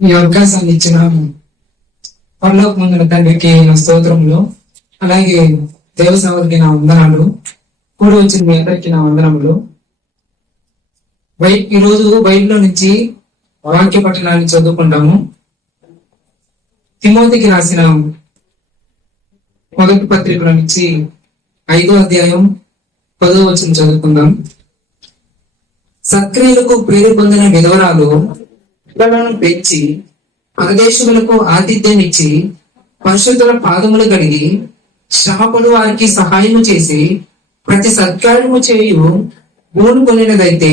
ఈ అవకాశాన్ని ఇచ్చిన పరలోకమందున తండ్రికి నా స్తోత్రములు, అలాగే దేవసేవకి నా వందనాలు, కూడి వచ్చిన మీ అందరికీ నా వందనములు. ఈరోజు బైబిల్లో నుంచి వాక్య పట్టణాన్ని చదువుకుంటాము. తిమోతికి రాసిన మొదటి పత్రికల నుంచి 5వ అధ్యాయం 10వ వచనం చదువుకుందాం. సత్క్రియలకు పేరు పొందిన విధవరాలు పిల్లలను పెంచి పరదేశులకు ఆతిథ్యం ఇచ్చి పరిశుద్ధుల పాదములు కడిగి శ్రమపడు వారికి సహాయము చేసి ప్రతి సత్కార్యము చేయు భూమి కొనినదైతే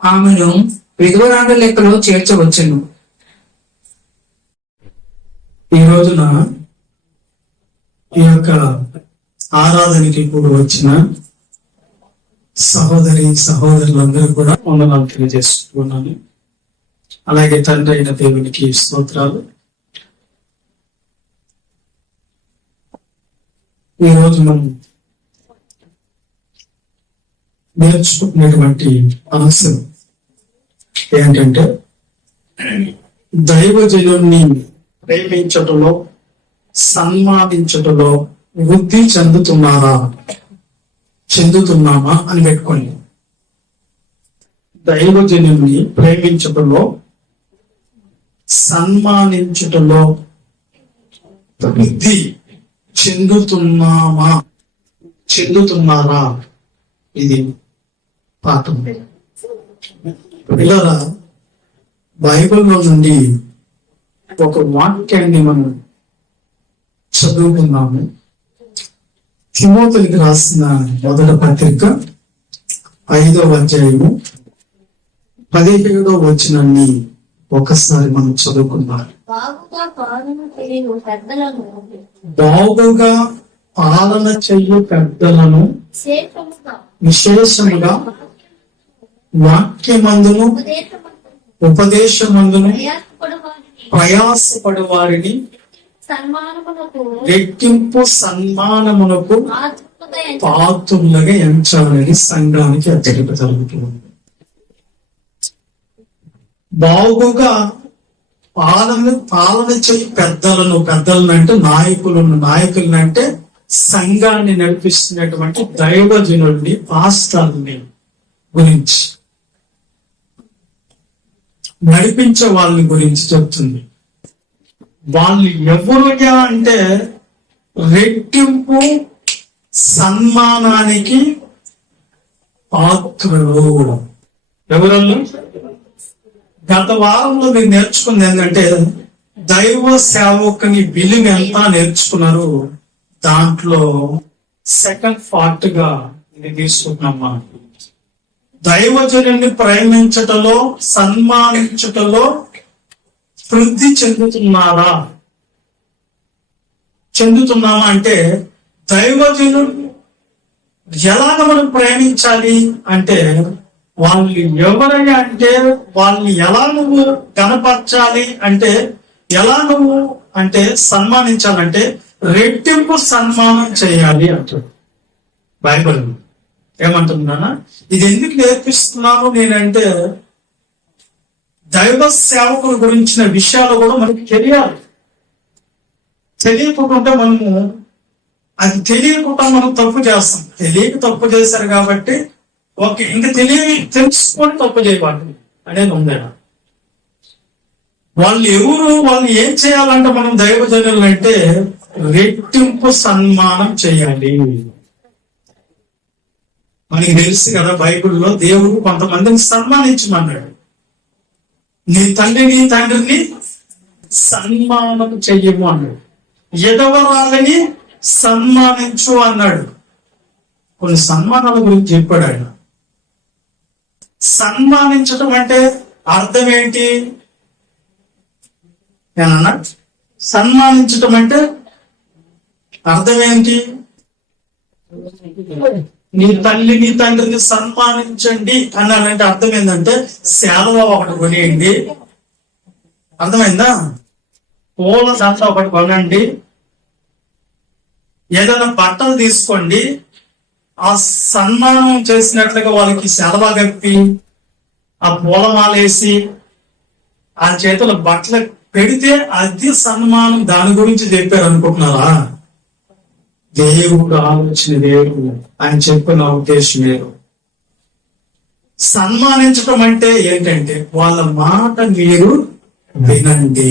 ఆమెను విధవరాండ లెక్కలో చేర్చవచ్చును. ఈ రోజున ఈ యొక్క ఆరాధనకి కూడా వచ్చిన సహోదరులందరూ కూడా వందనాలు తెలియజేస్తున్నాను. అలాగే తండ్రి అయిన దేవునికి స్తోత్రాలు. ఈ రోజు మనం నేర్చుకున్నటువంటి అంశం ఏంటంటే దైవజనుని ప్రేమించటంలో, సన్మానించటంలో వృద్ధి చెందుతున్నామా అని పెట్టుకోండి. దైవజనుని ప్రేమించటంలో, సన్మానించుటలో వృద్ధి చెందుతున్నారా? ఇది పాఠం. పిల్లల బైబిల్లో నుండి ఒక వాక్యాన్ని మనం చదువుకున్నాము. తిమోతికి రాసిన మొదటి పత్రిక 5వ అధ్యాయము 17వ వచనాన్ని ఒకసారి మనం చదువుకుందాం. బాగుగా పాలన చెయ్యు పెద్దలను విశేషముగా వాక్యమందును ఉపదేశమందును ప్రయాసపడు వారిని రెట్టింపు సన్మానమునకు పాత్రులుగా ఎంచాలని సంఘానికి హెచ్చరిక జరుగుతుంది. బాగుగా పాలన చెయ్యి పెద్దలను అంటే నాయకులను అంటే సంఘాన్ని నడిపిస్తున్నటువంటి దైవజనుల్ని, పాస్టర్ని గురించి, నడిపించే వాళ్ళని గురించి చెప్తుంది. వాళ్ళు ఎవరుగా అంటే రెట్టింపు సన్మానానికి పాత్రులు. ఎవరన్నా గత వారంలో మీరు నేర్చుకుంది ఏంటంటే దైవ సేవకుని విలువ ఎంత నేర్చుకున్నారు. దాంట్లో సెకండ్ పార్ట్ గా ఇది తీసుకుంటున్నామా. దైవజనుని ప్రేమించటలో, సన్మానించటలో వృద్ధి చెందుతున్నామా అంటే దైవజనుడు ఎలాగ మనం ప్రేమించాలి అంటే వాళ్ళని ఎవరైనా అంటే వాళ్ళని ఎలా నువ్వు కనపరచాలి అంటే ఎలా నువ్వు అంటే సన్మానించాలంటే రెట్టింపు సన్మానం చేయాలి అంటాడు బైబిల్. ఏమంటున్నానా? ఇది ఎందుకు నేర్పిస్తున్నాను నేనంటే దైవ సేవకుల గురించిన విషయాలు కూడా మనకి తెలియాలి. తెలియకుండా మనము అది తెలియకుండా మనం తప్పు చేస్తాం. తెలియక తప్పు చేశారు కాబట్టి ఓకే, ఇంకా తెలుసుకొని తప్పు చేయబడి అనేది ఉంది. వాళ్ళు ఎవరు, వాళ్ళు ఏం చేయాలంటే మనం దైవజనులు అంటే రెట్టింపు సన్మానం చేయాలి. మనకి తెలుసు కదా బైబిల్లో దేవుడు కొంతమందిని సన్మానించమన్నాడు. నీ తండ్రిని సన్మానం చెయ్యము అన్నాడు. ఎదవరాలని సన్మానించు అన్నాడు. కొన్ని సన్మానాల గురించి చెప్పాడు ఆయన. సన్మానించటం అంటే అర్థం ఏంటి? నేనన్నా సన్మానించటం అంటే అర్థం ఏంటి? నీ తండ్రిని సన్మానించండి అన్నాడంటే అర్థం ఏంటంటే సేవ ఒకటి కొనియండి, అర్థమైందా? పూల దండ ఒకటి కొనండి, ఏదైనా బట్టలు తీసుకోండి, ఆ సన్మానం చేసినట్లుగా వాళ్ళకి సెలవు గప్పి ఆ పూలమాలేసి ఆ చేతుల బట్టలు పెడితే అది సన్మానం. దాని గురించి చెప్పారు అనుకుంటున్నారా? దేవుడు ఆలోచన వేరు, ఆయన చెప్పిన ఉద్దేశం వేరు. సన్మానించడం అంటే ఏంటంటే వాళ్ళ మాట మీరు వినండి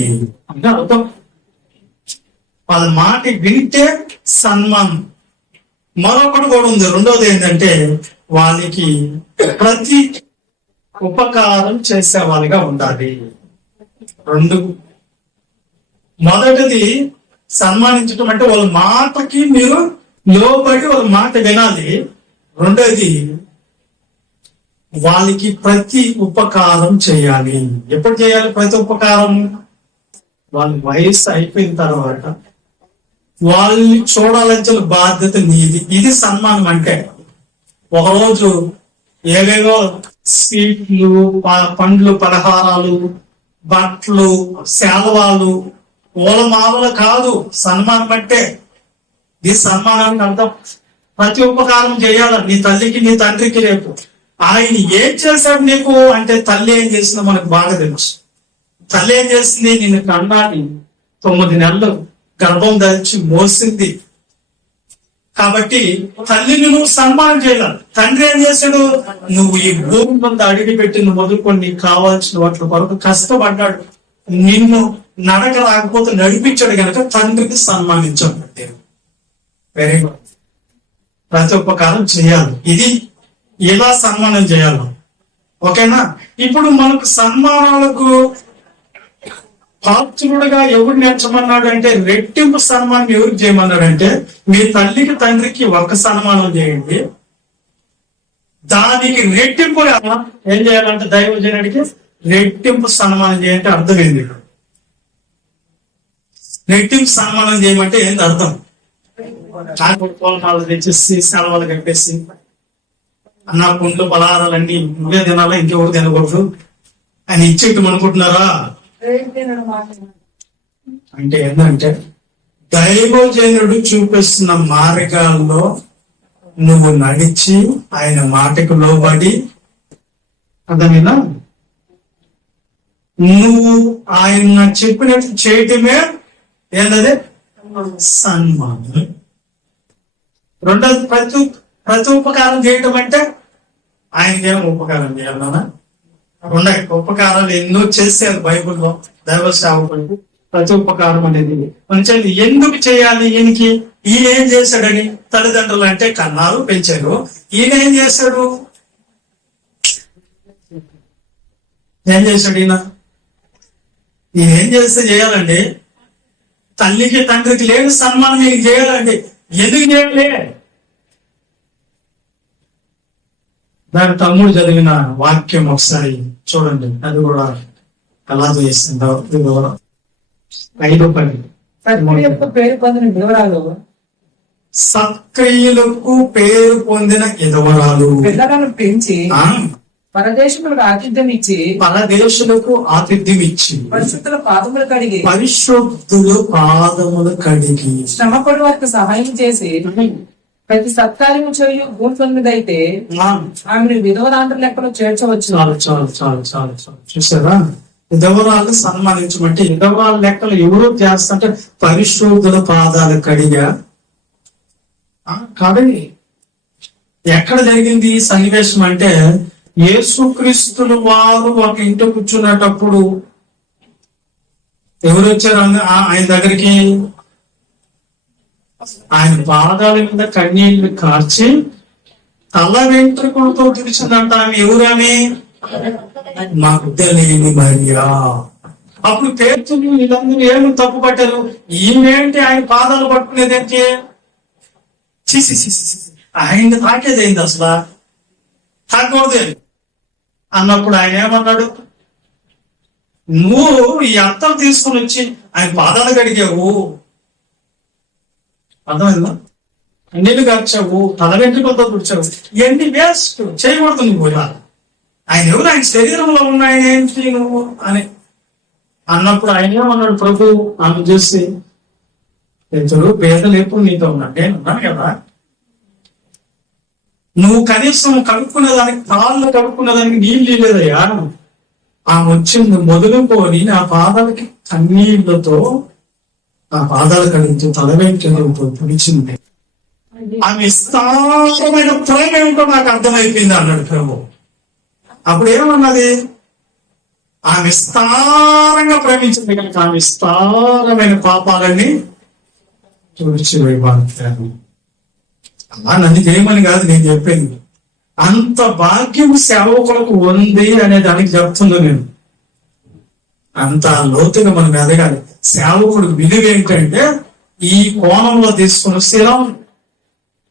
అంటే అర్థం. వాళ్ళ మాట వింటే సన్మానం. మరొకటి కూడా ఉంది. రెండోది ఏంటంటే వాళ్ళకి ప్రతి ఉపకారం చేసే వాళ్ళగా ఉండాలి. రెండు. మొదటిది సన్మానించడం అంటే వాళ్ళ మాటకి మీరు లోబడి వాళ్ళ మాట వినాలి. రెండోది వాళ్ళకి ప్రతి ఉపకారం చేయాలి. ఎప్పుడు చేయాలి ప్రతి ఉపకారం? వాళ్ళ వయసు అయిపోయిన తర్వాత వాళ్ళని చూడాలని బాధ్యత నీది. ఇది సన్మానం అంటే. ఒకరోజు ఏవేవో స్వీట్లు, పండ్లు, పలహారాలు, బట్టలు, శాల్వాలు, పూలమాలలు కాదు సన్మానం అంటే. ఇది సన్మానానికి అర్థం. ప్రతి ఉపకారం చేయాలి నీ తల్లికి, నీ తండ్రికి. రేపు ఆయన ఏం చేశాడు నీకు అంటే, తల్లి ఏం చేసిందో మనకు బాగా తెలుసు. తల్లి ఏం చేసింది? నిన్ను కన్నాని 9 నెలలు గర్భం ధరించి మోసింది. కాబట్టి తల్లిని నువ్వు సన్మానం చేయాలి. తండ్రి ఏం చేశాడు? నువ్వు ఈ భూమి మీద అడిగి పెట్టిన మొదలుకొని నీకు కావాల్సిన వాటి కొరకు కష్టపడ్డాడు. నిన్ను నడక రాకపోతే నడిపించాడు కనుక తండ్రికి సన్మానించాడు. Very good. ప్రతి ఉపకారం చేయాలి. ఇది ఇలా సన్మానం చేయాలి. ఓకేనా? ఇప్పుడు మనకు సన్మానాలకు పాత్రుడుగా ఎవరు నేర్చమన్నాడు అంటే, రెట్టింపు సన్మానం ఎవరికి చేయమన్నాడు అంటే, మీ తల్లికి తండ్రికి ఒక సన్మానం చేయండి, దానికి రెట్టింపుగా ఏం చేయాలంటే దైవజనుడికి రెట్టింపు సన్మానం చేయంటే అర్థం ఏంది? రెట్టింపు సన్మానం చేయమంటే ఏంది అర్థం? పూలమాలు తెచ్చేసి సెలవులు కట్టేసి అన్న పుండ్లు పలహారాలన్నీ నువ్వే తినాలా, ఇంకెవరు తినకూడదు అని ఇచ్చేట్టు అనుకుంటున్నారా? అంటే ఏంటంటే దైవజనుడు చూపిస్తున్న మార్గాల్లో నువ్వు నడిచి ఆయన మాటకు లోబడి, అర్థమేనా? నువ్వు ఆయన చెప్పినట్టు చేయటమే ఏంటది? సన్మానం. రెండోది ప్రతి ఉపకారం చేయటం అంటే ఆయనకేం ఉపకారం చేయాలన్నా? ఉన్నాయి ఉపకారాలు ఎన్నో చేశారు బైబుల్లో దైవ సేవకులు. ప్రతి ఉపకారం అనేది మంచి ఎందుకు చేయాలి? ఈయనకి ఈయన ఏం చేశాడని తల్లిదండ్రులు అంటే కన్నారు, పెంచారు. ఈయన ఏం చేశాడు? ఏం చేశాడు ఈయన ఏం చేస్తే చేయాలండి? తల్లికి తండ్రికి లేదు సన్మానం ఈయనకి చేయాలండి. ఎందుకు చేయలే? దాని తమ్ముడు చదివిన వాక్యం ఒకసారి చూడండి. అది కూడా ఎలా చేస్తుందో 5:10. పేరు పొందిన వివరాలు, సత్క్రియలకు పేరు పొందిన ఎదవరాలు పిల్లలను పెంచి పరదేశములకు ఆతిథ్యం ఇచ్చి పరిశుద్ధుల పాదములు కడిగి శ్రమపడి వారికి సహాయం చేసి ప్రతి సత్కార్యము చేయు భూమిదైతే ఆమెను విధవరాండ్ర లెక్కలో చేర్చవచ్చు. చాలు చూసారా? విధవరాలు సన్మానించమంటే విధవరాల లెక్కలు ఎవరో చేస్తుంటే పరిశుద్ధుల పాదాలు కడిగా కడిగి. ఎక్కడ జరిగింది ఈ సన్నివేశం అంటే, యేసుక్రీస్తులు వారు ఒక ఇంట్లో కూర్చున్నప్పుడు ఎవరు వచ్చారు ఆయన దగ్గరికి? ఆయన పాదాల మీద కన్నీళ్లు కార్చి తల వెంట్రుకలతో పిలిచిందంట. ఆమె ఎవరామె? మగ్దలేని మరియా. అప్పుడు పేతులు వీళ్ళందరూ ఏమి తప్పు పట్టారు? ఈయనేంటి ఆయన పాదాలు పట్టుకునేదేంటి? ఆయన తాకేదేంటి అసలు? తాకూడదు అన్నప్పుడు ఆయన ఏమన్నాడు? నువ్వు ఈ అత్తలు తీసుకుని వచ్చి ఆయన పాదాలు కడిగావు, అర్థమైందా? నీళ్ళు కార్చావు, తల వెంట్రుకలతో తుడిచావు, ఇవన్నీ వేస్ట్, చేయకూడదు నువ్వు. ఆయన ఎవరు? ఆయన శరీరంలో ఉన్నాయన ఏంటి నువ్వు అని అన్నప్పుడు ఆయన ఏమన్నాడు? ప్రభు ఆమె చూసి, పేతురు పేదలు ఎప్పుడు నీతో ఉన్నాడు, నేనున్నాను కదా. నువ్వు కనీసం కడుక్కునేదానికి, తాళ్ళు కడుక్కునేదానికి నీళ్ళు లేదయ్యా. ఆమె వచ్చింది మొదలుకొని నా పాదాలకి కన్నీళ్లతో నా పాదాలు కడుగుతూ తల వెంట్రుకలతో పిలిచింది. ఆమె విస్తారమైన ప్రేమ ఏమిటో నాకు అర్థమైపోయింది అన్నాడు ప్రభు. అప్పుడు ఏమన్నది? ఆమె విస్తారంగా ప్రేమించింది కనుక ఆమె విస్తారమైన పాపాలన్నీ తుడిచివేయబడతాను. అలా నన్ను చేయమని కాదు నేను చెప్పేది. అంత భాగ్యం సేవకులకు ఉంది అనే దానికి చెప్తుంది నేను. అంత లోతుగా మనం ఎదగాలి. సేవకుడు విలువ ఏంటంటే ఈ కోణంలో తీసుకుని స్థిరం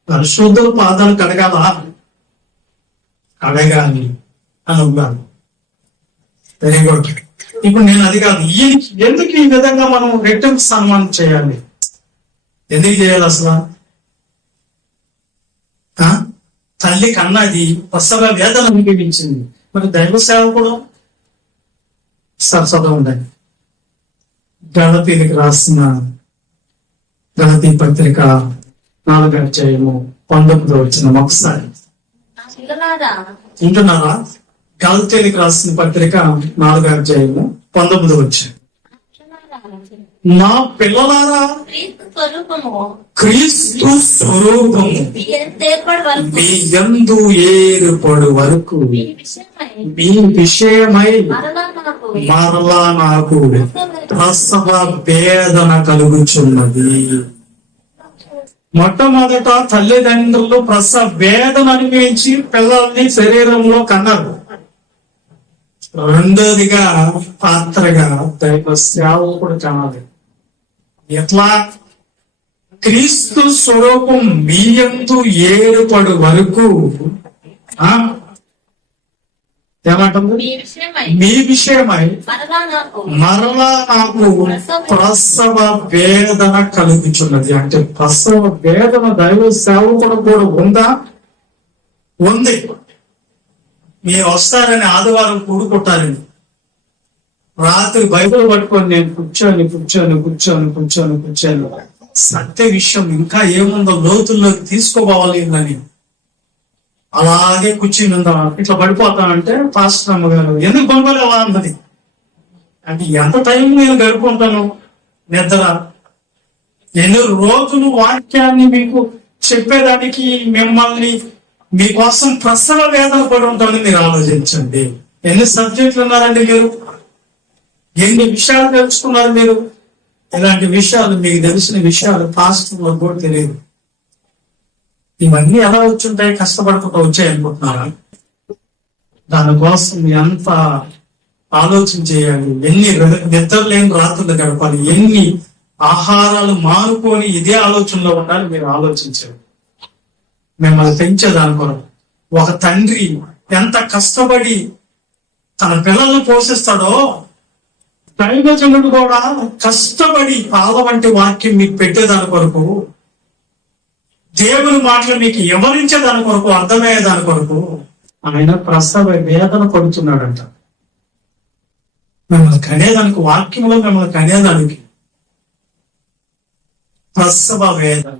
పరిశుద్ధుల పాదాలు కడగాల, కడగాలి అని ఉన్నారు. Very good. ఇప్పుడు నేను అది కాదు, ఎందుకు ఈ విధంగా మనం రెట్టింపు సన్మానం చేయాలి? ఎందుకు చేయాలి అసలు? తల్లి కన్నది, ప్రసవ వేదన అనుభవించింది. మరి దైవ సేవకుడు చదవండి. గలతీలకు రాసిన గలతీ పత్రిక 4వ అధ్యాయము 19వ వచనం ఒకసారి వింటున్నారా? గలతీలకు రాసిన పత్రిక 4వ అధ్యాయము 19వ వచనం. నా పిల్లలారా, క్రీస్తు స్వరూపము మీ యందు ఏర్పడు వరకు మీ విషయమై మరలా నాకు ప్రసవ వేదన కలుగుచున్నది. మొట్టమొదట తల్లిదండ్రులు ప్రసవ వేదన అనుభవించి పిల్లల్ని శరీరంలో కన్నారు. రెండోదిగా పాత్రగా దైవ సేవకుడు కావాలి. ఎట్లా? క్రీస్తు స్వరూపం మీ యందు ఏర్పడు వరకు ఏమంటుంది? మీ విషయమై మరలా నాకు ప్రసవ వేదన కలుగుచున్నది. అంటే ప్రసవ వేదన దైవ సేవకుడు కూడా ఉందా? ఉంది. మీరు వస్తారని ఆదివారం కూడుకుంటారని రాత్రి బైబిల్ పట్టుకొని నేను కూర్చొని సత్య విషయం ఇంకా ఏముందో లోతుల్లోకి తీసుకోవాలి అని అలాగే కూర్చుని ఉందా, ఇట్లా పడిపోతానంటే పాస్టర్ అమ్మగారు ఎందుకు పనుకోలేవా అన్నది. అంటే ఎంత టైం నేను గడుపుకుంటాను నిద్ర, ఎన్ని రోజులు వాక్యాన్ని మీకు చెప్పేదానికి మిమ్మల్ని మీకోసం ప్రసవ వేదన పడి ఉంటామని మీరు ఆలోచించండి. ఎన్ని సబ్జెక్టులు ఉన్నారండి మీరు, ఎన్ని విషయాలు తెలుసుకున్నారు మీరు. ఇలాంటి విషయాలు మీకు తెలిసిన విషయాలు పాస్టర్లకు కూడా తెలియదు. ఇవన్నీ ఎలా వచ్చుంటాయి? కష్టపడకుండా వచ్చాయి అనుకుంటున్నారా? దానికోసం ఎంత ఆలోచన చేయాలి, ఎన్ని నిద్రలేని రాత్రులు గడపాలి, ఎన్ని ఆహారాలు మానుకొని ఇదే ఆలోచనలో ఉండాలి. మీరు ఆలోచించారు మిమ్మల్ని పెంచేదాని కొరకు. ఒక తండ్రి ఎంత కష్టపడి తన పిల్లల్ని పోషిస్తాడో దైవజనుడు కూడా కష్టపడి పాల వంటి వాక్యం మీకు పెట్టేదాని కొరకు, దేవుని మాటలు మీకు వివరించేదాని కొరకు, అర్థమయ్యేదాని కొరకు ఆయన ప్రసవ వేదన పడుతున్నాడంట. మిమ్మల్ని కనేదానికి, వాక్యంలో మిమ్మల్ని కనేదానికి ప్రసవ వేదన.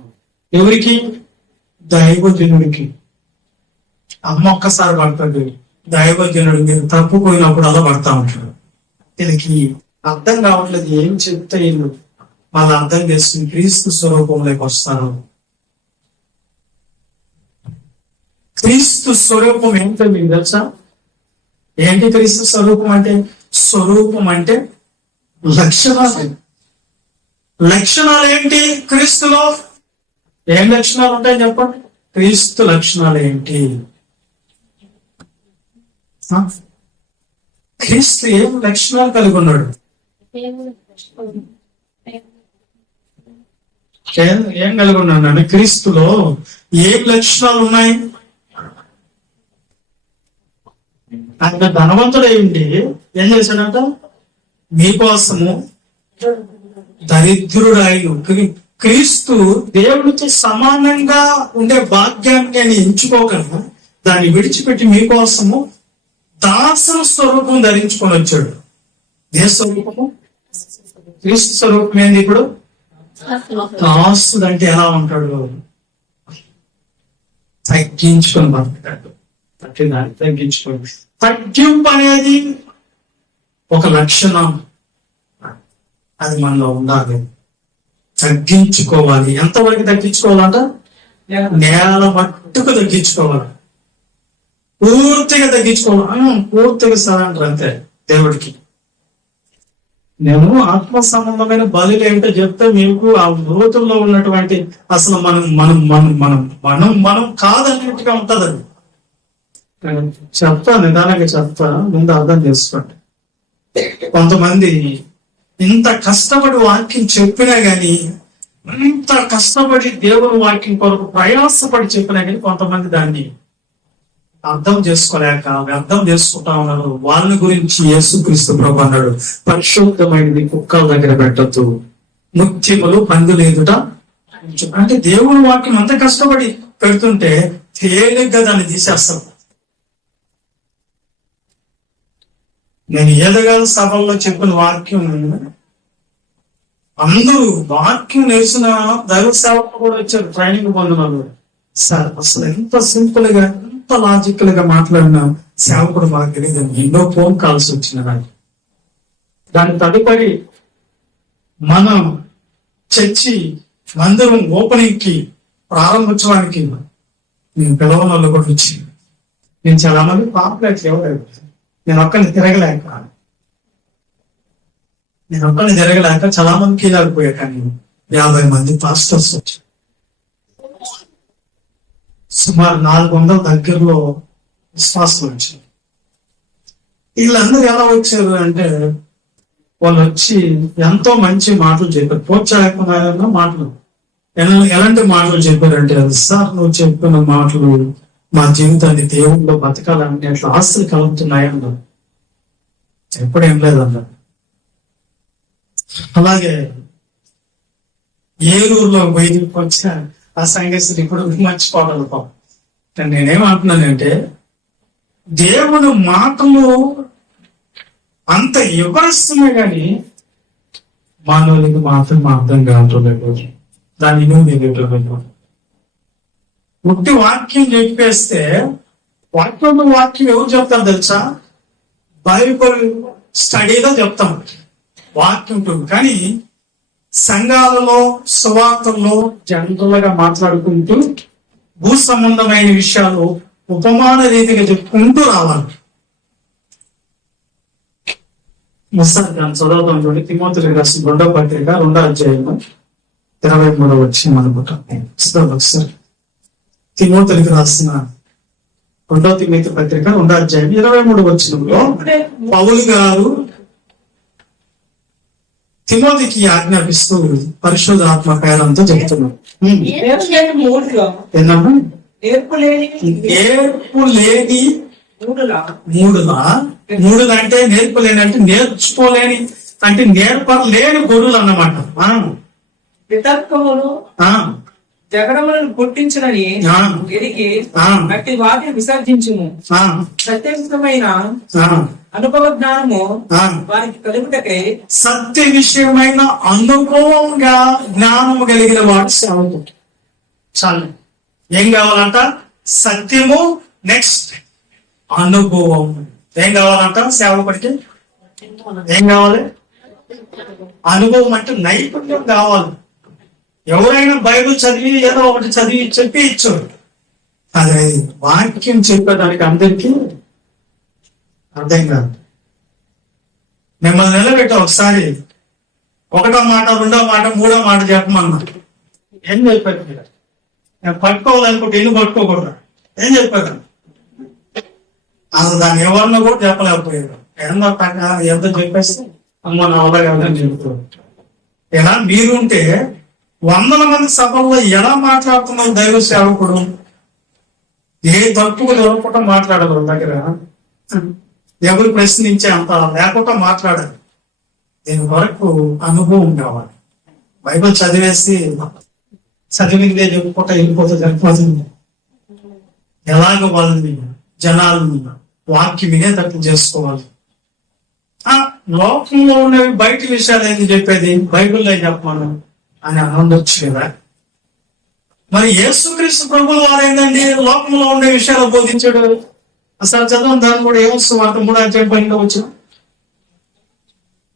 ఎవరికి? దైవజనుడికి. అమ్మ ఒక్కసారి పడుతుంది, దైవజనుడు మీరు తప్పుపోయినప్పుడు అలా పడతా ఉంటాడు. దీనికి అర్థం కావట్లేదు. ఏం చెప్తే వీళ్ళు వాళ్ళు అర్థం చేస్తుంది క్రీస్తు స్వరూపంలోకి వస్తారు. క్రీస్తు స్వరూపం ఏంటో మీకు తెలుసా? ఏంటి క్రీస్తు స్వరూపం అంటే? స్వరూపం అంటే లక్షణాలు. లక్షణాలు ఏంటి క్రీస్తులో? ఏం లక్షణాలు ఉంటాయి చెప్పండి? క్రీస్తు లక్షణాలు ఏంటి? క్రీస్తు ఏం లక్షణాలు కలిగి ఉన్నాడు? ఏం కలిగి ఉన్నాడు అంటే క్రీస్తులో ఏం లక్షణాలు ఉన్నాయి? ఆయన ధనవంతుడు అయ్యింది, ఏం చేశాడంట? మీకోసము దరిద్రుడాయను. క్రీస్తు దేవుడితో సమానంగా ఉండే భాగ్యాన్ని అని ఎంచుకోకుండా దాన్ని విడిచిపెట్టి మీకోసము దాసుల స్వరూపం ధరించుకొని వచ్చాడు. ఏ స్వరూపము? క్రీస్తు స్వరూపం ఏంది? ఇప్పుడు దాసుడు అంటే ఎలా ఉంటాడు? తగ్గించుకొని బతకాడు. తగ్గించుకొని. తగ్గింపు అనేది ఒక లక్షణం అది మనలో ఉండాలి. తగ్గించుకోవాలి. ఎంతవరకు తగ్గించుకోవాలంట? నేల మట్టుకు తగ్గించుకోవాలి. పూర్తిగా తగ్గించుకోవాలి. పూర్తిగా సరెండర్ అంతే దేవుడికి. నేను ఆత్మ సంబంధమైన బలులు ఏంటో చెప్తే మీకు ఆ లోతుల్లో ఉన్నటువంటి అసలు మనం కాదన్నట్టుగా ఉంటది. అది చెప్తా, నిదానంగా చెప్తా, ముందు అర్థం చేసుకోండి. కొంతమంది ఇంత కష్టపడి వాక్యం చెప్పినా గాని, ఇంత కష్టపడి దేవుని వాక్యం కొరకు ప్రయాసపడి చెప్పినా గాని కొంతమంది దాన్ని అర్థం చేసుకోలేక అర్థం చేసుకుంటా ఉన్నారు. వాళ్ళ గురించి యేసుక్రీస్తు ప్రభు అన్నాడు, పరిశుద్ధమైనది కుక్కల దగ్గర పెట్టద్దు, ముత్యములు పందులు ఎదుట. అంటే దేవుని వాక్యం అంత కష్టపడి పెడుతుంటే తేలిగ్గా దాన్ని తీసేస్తాం. నేను ఏదగాల సభల్లో చెప్పిన వాక్యం అందరూ వాక్యం నేర్చిన దైవ సేవకులు కూడా వచ్చారు, ట్రైనింగ్ పొందినారు. సార్ అసలు ఎంత సింపుల్ గా, ఎంత లాజికల్ గా మాట్లాడిన సేవకుడు మాకు తెలియదు. ఎన్నో ఫోన్ కాల్స్ వచ్చిన నాకు. దాని తదుపరి మనం చర్చి మందిరం ఓపెనింగ్ కి ప్రారంభోత్సవానికి నేను పిలవని వాళ్ళు కూడా వచ్చి, నేను చాలా మంది పాంప్లెట్స్ ఇవ్వలేదు. నేను ఒక్కరిని తిరగలేక చాలా మంది కీలాడిపోయా. కానీ 50 మంది పాస్టర్స్ వచ్చి సుమారు 400 దగ్గరలో విశ్వాసం వచ్చింది. వీళ్ళందరూ ఎలా వచ్చారు అంటే, వాళ్ళు వచ్చి ఎంతో మంచి మాటలు చెప్పారు, ప్రోత్సాహకమైన మాటలు. ఎలాంటి మాటలు చెప్పారంటే, సార్ నువ్వు చెప్పిన మాటలు మా జీవితాన్ని దేవుడిలో బతకాలని అట్లా ఆస్తులు కలుగుతున్నాయన్నారు. ఎప్పుడేం లేదన్నారు. అలాగే ఏలూరులో బయటికి వచ్చా ఆ సంగతి ఇప్పుడు మర్చిపోవాలి. పాపం నేనేమంటున్నానంటే, దేవుడు మాటలు అంత వివరిస్తున్నాయి కానీ మానవునికి మాత్రం అర్థం కావట్లేదు. దాన్ని నువ్వు నిలబెట్టలేదు. ఉట్టి వాక్యం చెప్పేస్తే వాక్యం ఎవరు చెప్తారు తెలుసా? బైబిల్ స్టడీలో చెప్తాం వాక్యం. కానీ సంఘాలలో సువార్తల్లో జనరల్ గా మాట్లాడుకుంటూ భూ సంబంధమైన విషయాలు ఉపమాన రీతిగా చెప్పుకుంటూ రావాలి. ఒకసారి దాన్ని చదవడం చూడండి. తిమోతికి రాసిన 2వ పత్రిక 2వ అధ్యాయం 23వ వచనం అనుకుంటాం. ఒకసారి తిమోతికి రాసిన 2వ తిమోతి పత్రిక 2వ అధ్యాయం 23వ వచనంలో పౌలు గారు తిమోతికి ఆజ్ఞాపిస్తూ పరిశుద్ధాత్మ పేరంతో చెబుతున్నారు. ఏంటమ్మా? నేర్పు లేని మూడులా అంటే నేర్పు లేని అంటే నేర్చుకోలేని అంటే నేర్పలేని గొర్రెలు అన్నమాట. వితర్కములు జగడములను పుట్టించునని ఎరిగి అట్టి వాటిని విసర్జించుము. సత్యవిషయమైన అనుభవ జ్ఞానము వారికి కలుగుటకై, సత్య విషయమైన అనుభవంగా జ్ఞానము కలిగిన వాడు సేవకుడు. చాలు. ఏం కావాలంట? సత్యము, నెక్స్ట్ అనుభవం. ఏం కావాలంట సేవకుడికి? ఏం కావాలి? అనుభవం అంటే నైపుణ్యం కావాలి. ఎవరైనా బైబిల్ చదివి ఏదో ఒకటి చదివి చెప్పి ఇచ్చారు, అదే వాక్యం చెప్పేదానికి అందరికీ అర్థం కాదు. మిమ్మల్ని నిలబెట్టా ఒకసారి 1వ మాట 2వ మాట 3వ మాట చెప్పమన్నా ఏం చెప్పారు? నేను పట్టుకోవాలనుకుంటే ఎన్ని పట్టుకోకూడదు ఏం చెప్పారు? అసలు దాన్ని ఎవరినో కూడా చెప్పలేకపోయారు. ఎంత చెప్పేస్తే అమ్మ నా వల్ల కాదని చెప్తారు. ఎలా మీరుంటే 100 మంది సభల్లో ఎలా మాట్లాడుతున్నారు దైవ సేవకుడు? ఏ తప్పుకు దొరకకుండా మాట్లాడరు. దగ్గర ఎవరు ప్రశ్నించే అంత లేకుండా మాట్లాడాలి. దీని వరకు అనుభవం కావాలి. బైబిల్ చదివిందే చెప్పుకుంటా వెళ్ళిపోతే సరిపోతుంది. ఎలాగ వాళ్ళని జనాలను వాక్యం వినేటట్టు చేసుకోవాలి. లోకంలో ఉన్నవి బయట విషయాలు ఏంటి చెప్పేది? బైబిల్లో చెప్పమను అని అనొచ్చు కదా. మరి యేసుక్రీస్తు ప్రభువు వారు ఏంటండి లోకంలో ఉండే విషయాలు బోధించాడు. అసలు చదవం దాన్ని కూడా ఏమొస్తు వార్త 3వ అధ్యాయం 12వ వచనం.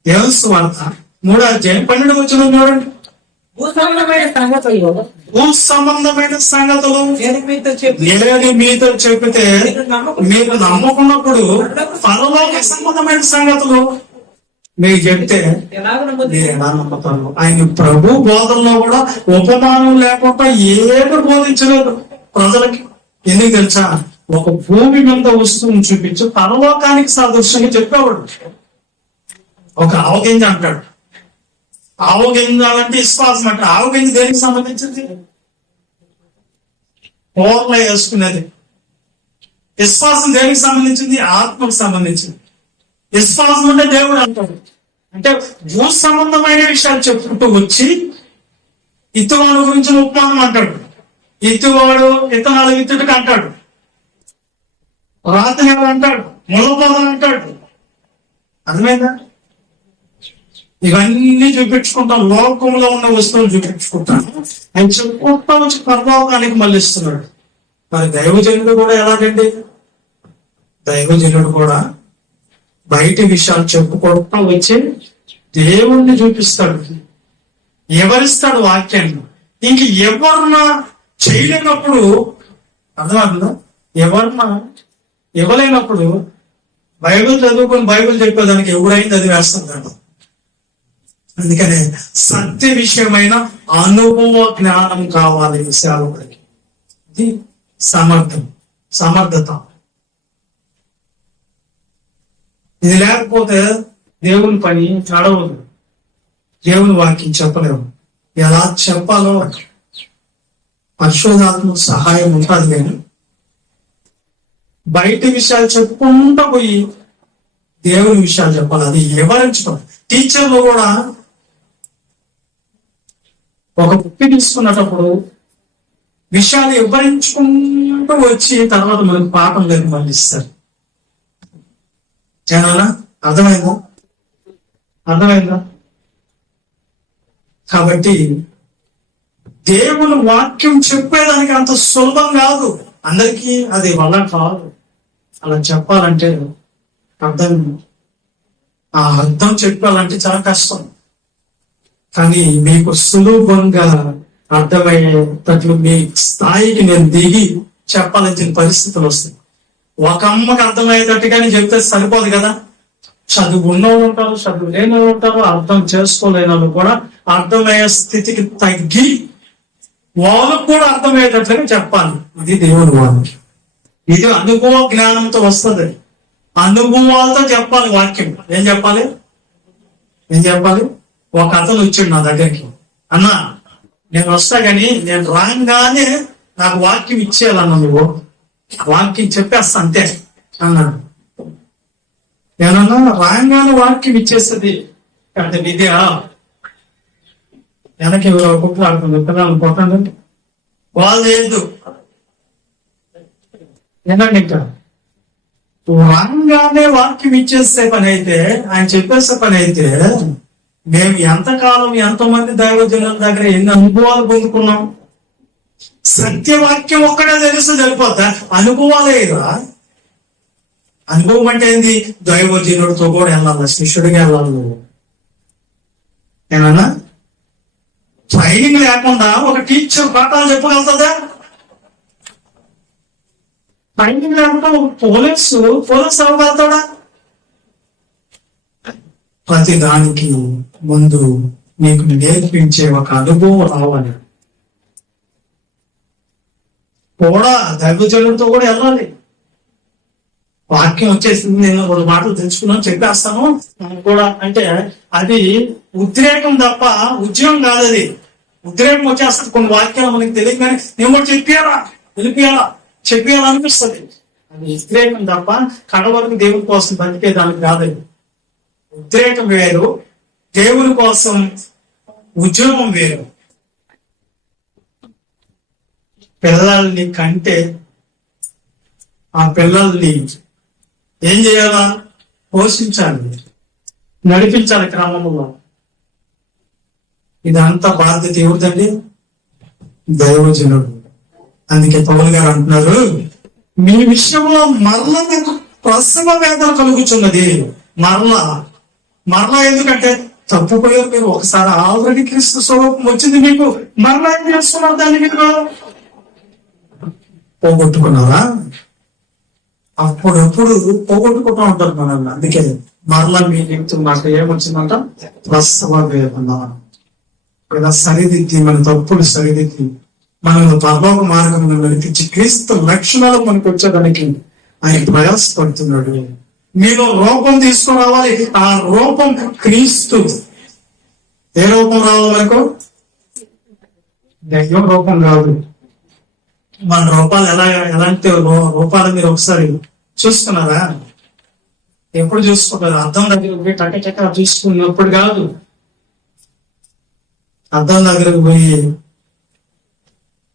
దేవుని సువార్త 3:12 చూడండి. భూసంబంధమైన సంగతులు భూ సంబంధమైన సంగతులు నేను మీతో చెప్పి నేను మీతో చెప్పితే మీరు నమ్మకున్నప్పుడు పరలోక సంబంధమైన సంగతులు మీకు చెప్తే ఎలాగ నమ్ముతుంది? మీరు ఎలా నమ్ముతారు? ఆయన ప్రభు బోధనలో కూడా ఉపమానం లేకుండా ఏమి బోధించలేదు ప్రజలకి. ఎందుకు తెలుసా? ఒక భూమి మీద వస్తువుని చూపించి పరలోకానికి సాదృశ్యంగా చెప్పేవాడు. ఒక ఆవగింజ అంటాడు. ఆవగింజ అంటే విశ్వాసం అంటే ఆవగింజ దేనికి సంబంధించింది? కూరలో వేసుకునేది. విశ్వాసం దేనికి సంబంధించింది? ఆత్మకు సంబంధించింది. విశ్వాసం అంటే దేవుడు అంటాడు. అంటే భూ సంబంధమైన విషయాలు చెప్పుకుంటూ వచ్చి ఇత్తువాడు గురించి ఉపమానం అంటాడు. ఇత్తువాడు విత్తనాలు విత్తుడికి అంటాడు. రాత్రి అంటాడు. ముళ్ళపోదలు అంటాడు. అర్థమైందా? ఇవన్నీ చూపించుకుంటాం. లోకంలో ఉన్న వస్తువులు చూపించుకుంటాను. ఆయన చెప్పుకుంటా వచ్చి పరలోకానికి మళ్ళిస్తున్నాడు. మరి దైవజనుడు కూడా ఎలాగండి? దైవజనుడు కూడా బయట విషయాలు చెప్పుకుంటా వచ్చి దేవుణ్ణి చూపిస్తాడు, ఎవరిస్తాడు వాక్యాన్ని. ఇంక ఎవరన్నా చేయలేనప్పుడు, అర్థమవుతుందా? ఎవరన్నా ఇవ్వలేనప్పుడు బైబిల్ చదువుకొని బైబిల్ చెప్పేదానికి ఎవరైంది అది వేస్తుందంట. అందుకనే సత్య విషయమైన అనుభవ జ్ఞానం కావాలి సేవకుడికి. ఇది సమర్థత. ఇది లేకపోతే దేవుని పని నడవదు. దేవుని వాక్యం చెప్పలేము. ఎలా చెప్పాలో పరిశోధాత్మక సహాయం ఉంటుంది. కానీ బయట విషయాలు చెప్పుకుంటూ పోయి దేవుని విషయాలు చెప్పాలి. అది వివరించడం. టీచర్లు కూడా ఒక బుక్ తీసుకున్నప్పుడు విషయాలు వివరించుకుంటూ వచ్చి తర్వాత మనకు పాఠం లేదు మళ్ళీ ఇస్తారు. జనాలా అర్థమైందా? కాబట్టి దేవుని వాక్యం చెప్పేదానికి అంత సులభం కాదు. అందరికీ అది వల్ల కాదు. అలా చెప్పాలంటే అర్థం చెప్పాలంటే చాలా కష్టం. కానీ మీకు సులభంగా అర్థమయ్యేటట్లు మీ స్థాయికి నేను దిగి చెప్పాలని పరిస్థితులు వస్తాయి. ఒక అమ్మకి అర్థమయ్యేటట్టుగానే చెప్తే సరిపోదు కదా. చదువు ఉన్నవాళ్ళు ఉంటారు, చదువు లేని వాళ్ళు ఉంటారు, అర్థం చేసుకోలేని వాళ్ళు కూడా అర్థమయ్యే స్థితికి తగ్గి వాళ్ళకు కూడా అర్థమయ్యేటట్లుగా చెప్పాలి. ఇది దేవుని వాక్యం. ఇది అనుభవ జ్ఞానంతో వస్తుంది. అనుభవాలతో చెప్పాలి వాక్యం. ఏం చెప్పాలి? ఒక అతను వచ్చాడు నా దగ్గరికి. అన్నా, నేను వస్తా కానీ నేను రాగానే నాకు వాక్యం ఇచ్చేయాలన్నా, నువ్వు వాక్యం చెప్పేస్తా అంతే అన్నాడు. నేనన్నా రాగానే వాక్యం ఇచ్చేస్తుంది అంటే విద్య వెనక్కి కుక్కలు ఆడుతుంది. పిల్లలు కొట్టండి, వాళ్ళు లేదు. ఏనండి, ఇంకా రాగానే వాక్యం ఇచ్చేసే పని అయితే, ఆయన చెప్పేసే పని అయితే, మేము ఎంతకాలం ఎంతమంది దైవజనుల దగ్గర ఎన్ని అనుభవాలు పొందుకున్నాం. సత్యవాక్యం ఒక్కడే తెలిస్తే సరిపోతా, అనుభవాలే కదా. అనుభవం అంటే ఏంది? దైవజనుడితో కూడా వెళ్ళాలి, శిష్యుడిగా వెళ్ళాలి. ఏమన్నా ట్రైనింగ్ లేకుండా ఒక టీచర్ పాఠాలు చెప్పగలుగుతుందా? ట్రైనింగ్ లేకుండా ఒక పోలీసు అవ్వగలుగుతాడా? ప్రతి దానికి ముందు మీకు నేర్పించే ఒక అనుభవం రావాలి. కూడా దైవజనుడితో కూడా వెళ్ళాలి. వాక్యం వచ్చేసింది, నేను 2 మాటలు తెలుసుకున్నాను చెప్పేస్తాను కూడా అంటే అది ఉద్రేకం తప్ప ఉద్యోగం కాదు. అది ఉద్రేకం వచ్చేస్తుంది. కొన్ని వాక్యాలు మనకి తెలియదు కానీ నేను కూడా చెప్పేయాలనిపిస్తుంది. అది ఉద్రేకం తప్ప కడవరకు దేవుని కోసం బతికేదానికి కాదు. ఉద్రేకం వేరు, దేవుని కోసం ఉద్యోగం వేరు. పిల్లల్ని కంటే ఆ పిల్లల్ని ఏం చేయాలా? పోషించాలి, నడిపించాలి క్రమంలో. ఇదంతా బాధ్యత ఎవరిదండి? దైవజనుడు. అందుకే పౌలు గారు అంటున్నారు, మీ విషయంలో మరల మీకు ప్రసవ వేదన కలుగుతున్నది. మరలా ఎందుకంటే తప్పుపోయారు మీరు. ఒకసారి ఆల్రెడీ క్రీస్తు స్వరూపం వచ్చింది మీకు, మరలా ఏం చేస్తున్నారు దాన్ని మీరు? పోగొట్టుకున్నారా? అప్పుడప్పుడు పోగొట్టుకుంటూ ఉంటారు మనల్ని. అందుకే మరలా మీ జీవితం నాకు ఏమొచ్చిందంట? ప్రసవ వేదన. ఇలా సరిదిద్ది, మన తప్పులు సరిదిద్ది, మనల్ని పరలోక మార్గంలో నడిపించి క్రీస్తు లక్షణాలు మనకు వచ్చేదానికి ఆయన ప్రయాసపడుతున్నాడు. మీలో రూపం తీసుకురావాలి. ఆ రూపం క్రీస్తు. ఏ రూపం రావాలి మనకు? దైవ రూపం కాదు. మన రూపాలు ఎలాంటి రూపాలు మీరు ఒకసారి చూస్తున్నారా? ఎప్పుడు చూసుకుంటారు? అద్దం దగ్గర పోయి టక చూసుకున్నప్పుడు కాదు. అద్దం దగ్గరకు పోయి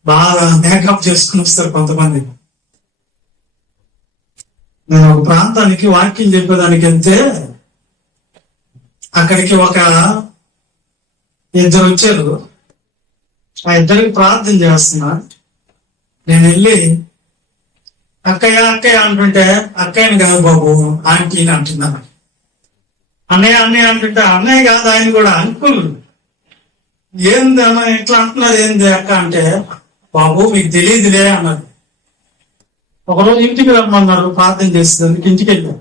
బాగా మేకప్ చేసుకుని వస్తారు కొంతమంది. నేను ఒక ప్రాంతానికి వాక్యం చెప్పేదానికి వెళ్తే అక్కడికి ఒక ఇద్దరు వచ్చారు. ఆ ఇద్దరికి ప్రార్థన చేస్తున్నా. నేను వెళ్ళి అక్కయ్య అక్కయ్య అంటుంటే అక్కయ్యని కాదు బాబు ఆంటీని అంటున్నాను. అన్నయ్య అన్నయ్య అంటుంటే అన్నయ్య కాదు ఆయన కూడా అంకుల్. ఏంది అన్న ఇట్లా అంటున్నారు ఏంది అక్క అంటే, బాబు మీకు తెలియదులే అన్నారు. ఒకరోజు ఇంటికి రమ్మన్నారు ప్రార్థన చేసేందుకు. ఇంటికి వెళ్ళాం.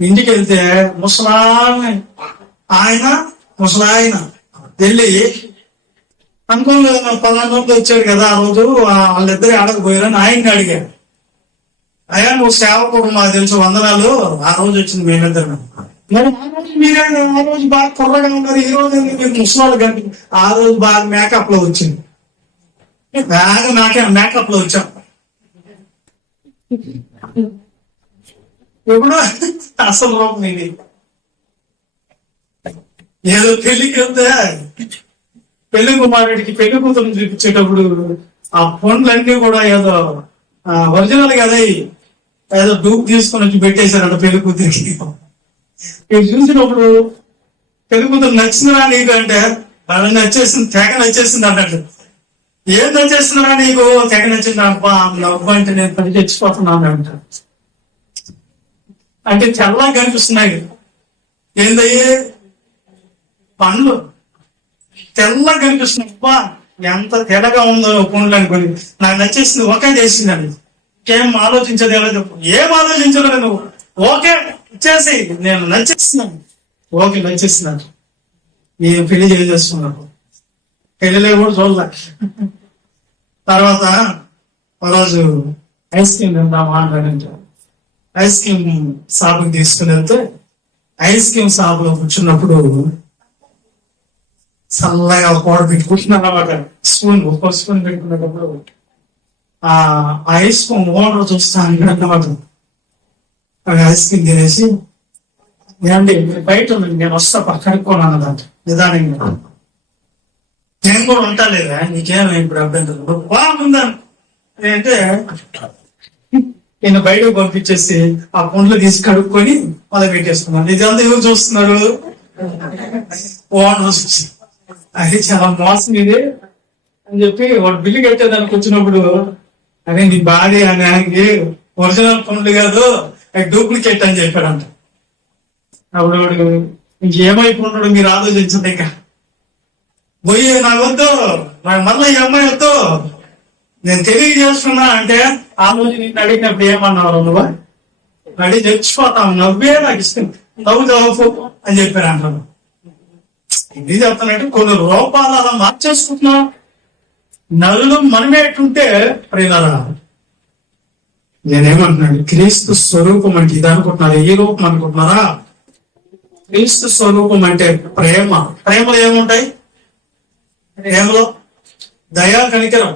ఇంటికి వెళ్తే ముసలాయన వెళ్ళి అనుకోని పలానా వచ్చాడు కదా ఆ రోజు, వాళ్ళిద్దరు ఆడకపోయారని ఆయన్ని అడిగాడు. అయ్యా నువ్వు సేవకుడు మాకు తెలుసు, వందనాలు, ఆ రోజు వచ్చింది మేమిద్దరు. మరి ఆ రోజు మీరే ఆ రోజు బాగా కుర్రగా ఉన్నారు, ఈ రోజు మీరు ముసలాళ్ళు కానీ ఆ రోజు బాగా మేకప్ లో వచ్చింది. బాగా మేకప్ లో వచ్చాం. ఎప్పుడు అసలు రూపం ఇది. ఏదో పెళ్లికి వెళ్తే పెళ్లి కుమారుడికి పెళ్లి కూతురు చూపించేటప్పుడు ఆ పండ్లన్నీ కూడా ఏదో ఒరిజినల్ కదా, ఏదో డూప్ తీసుకొని వచ్చి పెట్టేశారంట పెళ్లి కూతురికి. ఇవి చూసినప్పుడు పెళ్లి కూతురు నచ్చిందిరా నీకు అంటే, వాళ్ళని నచ్చేసింది, తెగ నచ్చేసింది అన్నట్టు. ఏం నచ్చేస్తున్నారా నీకు? తెగ నచ్చింది అబ్బా అబ్బా అంటే నేను పని తెచ్చిపోతున్నాను అంట. అంటే తెల్లగా కనిపిస్తున్నాయి. ఏందయ్యే పండ్లు తెల్లగా కనిపిస్తున్నాయి. అబ్బా ఎంత తెల్లగా ఉందో పండ్లు అనుకుని నాకు నచ్చేసింది, ఒకే చేసిందని. ఇంకేం ఆలోచించదు ఎలా చెప్పు? ఏం ఆలోచించలేదు నువ్వు. ఓకే ఇచ్చేసి నేను నచ్చేస్తున్నాను. ఓకే నచ్చేస్తున్నాను. నేను పెళ్లి చేసేసుకున్నాను. పెళ్లిలో కూడా చూడలే. తర్వాత ఒకరోజు ఐస్ క్రీమ్ తిందామా అంటారంటే ఐస్ క్రీమ్ షాపుకి తీసుకుని వెళ్తే ఐస్ క్రీమ్ షాపులో కూర్చున్నప్పుడు చల్లగా కూడ పెట్టి కూర్చున్నాను అన్నమాట. ఒక్కొక్క స్పూన్ పెట్టుకునేటప్పుడు ఆ ఐస్ క్రీమ్ ఓనర్ చూస్తాను అన్నమాట. ఐస్ క్రీమ్ తినేసి ఏమండి బయట ఉందండి నేను వస్తా కనుక్కోను అన్నదంట నిదానంగా. నేను కూడా ఉంటా లేదా నీకేమో ఇప్పుడు అభ్యంతరం బాగుందని అంటే నేను బయటకు పంపించేసి ఆ పండ్లు తీసి కడుక్కొని మొదలు పెట్టేసుకున్నాను. ఇదంతా ఎవరు చూస్తున్నారు? ఓనర్ అది చాలా మోసం ఇది అని చెప్పి వాడు బిల్లు కట్టేదానికి వచ్చినప్పుడు అదే నీ బాడీ అని ఒరిజినల్ పండ్లు కాదు డూప్లికేట్ అని చెప్పాడంట. అప్పుడు వాడు ఇంకేమైపోతున్నాడు మీరు ఆలోచించండి. ఇంకా పోయి నాకు వద్దు, నాకు మళ్ళీ ఈ అమ్మాయి వద్దు, నేను తెలియజేస్తున్నా అంటే ఆ రోజు నిన్ను అడిగినప్పుడు ఏమన్నావు నువ్వు? అడిగి తెచ్చిపోతావు, నవ్వే నాకు ఇష్టం, నవ్వు అని చెప్పారు అంటాను. ఇది చెప్తానంటే కొన్ని రూపాలు అలా మార్చేసుకుంటున్నాం. నలుగురు మనమే ఎట్టుంటే ప్రియులారా, నేనేమంటున్నాను క్రీస్తు స్వరూపం అంటే ఇది అనుకుంటున్నారా? ఈ రూపం అనుకుంటున్నారా? క్రీస్తు స్వరూపం అంటే ప్రేమ. ప్రేమలో ఏముంటాయి? ప్రేమలో దయా కనికరం,